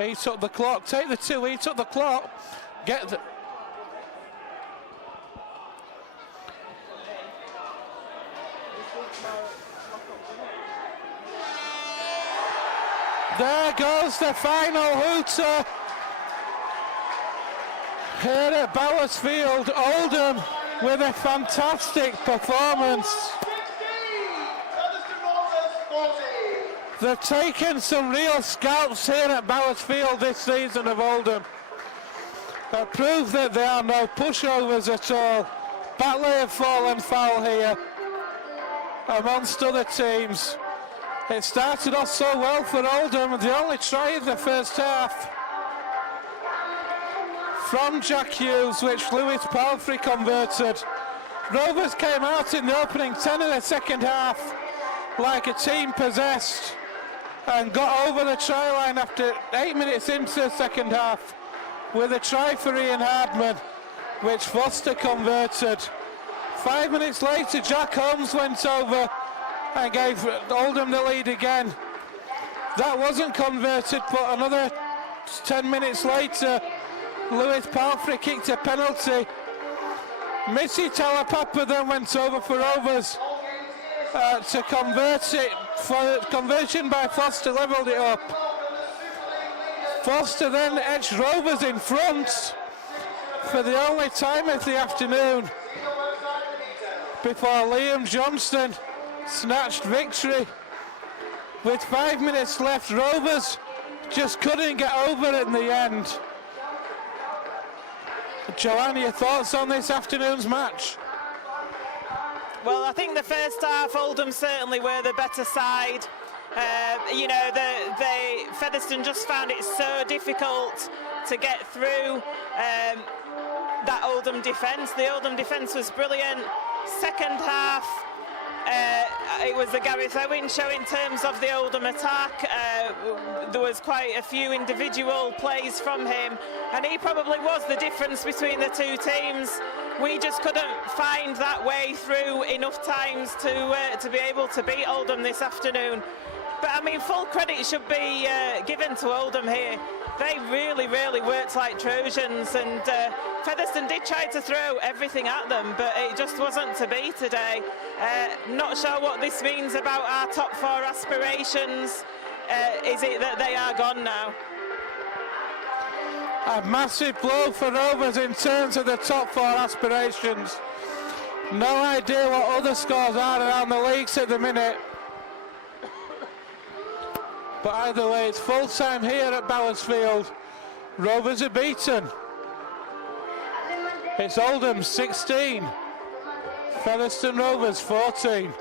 Eat up the clock. Take the 2, eat up the clock. Get the... There goes the final hooter here at Bowersfield. Oldham with a fantastic performance. They've taken some real scalps here at Bowersfield this season of Oldham. They prove that there are no pushovers at all. Batley have fallen foul here amongst other teams. It started off so well for Oldham, the only try of the first half from Jack Hughes, which Lewis Palfrey converted. Rovers came out in the opening 10 of the second half like a team possessed and got over the try line after 8 minutes into the second half with a try for Ian Hardman, which Foster converted. 5 minutes later, Jack Holmes went over and gave Oldham the lead again. That wasn't converted, but another 10 minutes later, Lewis Palfrey kicked a penalty. Missy Talapapa then went over for Rovers to convert it. Conversion by Foster levelled it up. Foster then edged Rovers in front for the only time of the afternoon before Liam Johnston snatched victory. With 5 minutes left, Rovers just couldn't get over it in the end. Joanne, your thoughts on this afternoon's match? Well, I think the first half, Oldham certainly were the better side. You know, Featherstone just found it so difficult to get through that Oldham defence. The Oldham defence was brilliant. Second half, it was the Gareth Owen show in terms of the Oldham attack. There was quite a few individual plays from him, and he probably was the difference between the two teams. We just couldn't find that way through enough times to be able to beat Oldham this afternoon. But I mean, full credit should be given to Oldham here. They really, really worked like Trojans, and Featherstone did try to throw everything at them, but it just wasn't to be today. Not sure what this means about our top four aspirations. Is it that they are gone now? A massive blow for Rovers in terms of the top four aspirations. No idea what other scores are around the leagues at the minute. But either way, it's full time here at Bowersfield. Rovers are beaten. It's Oldham 16, Featherstone Rovers 14.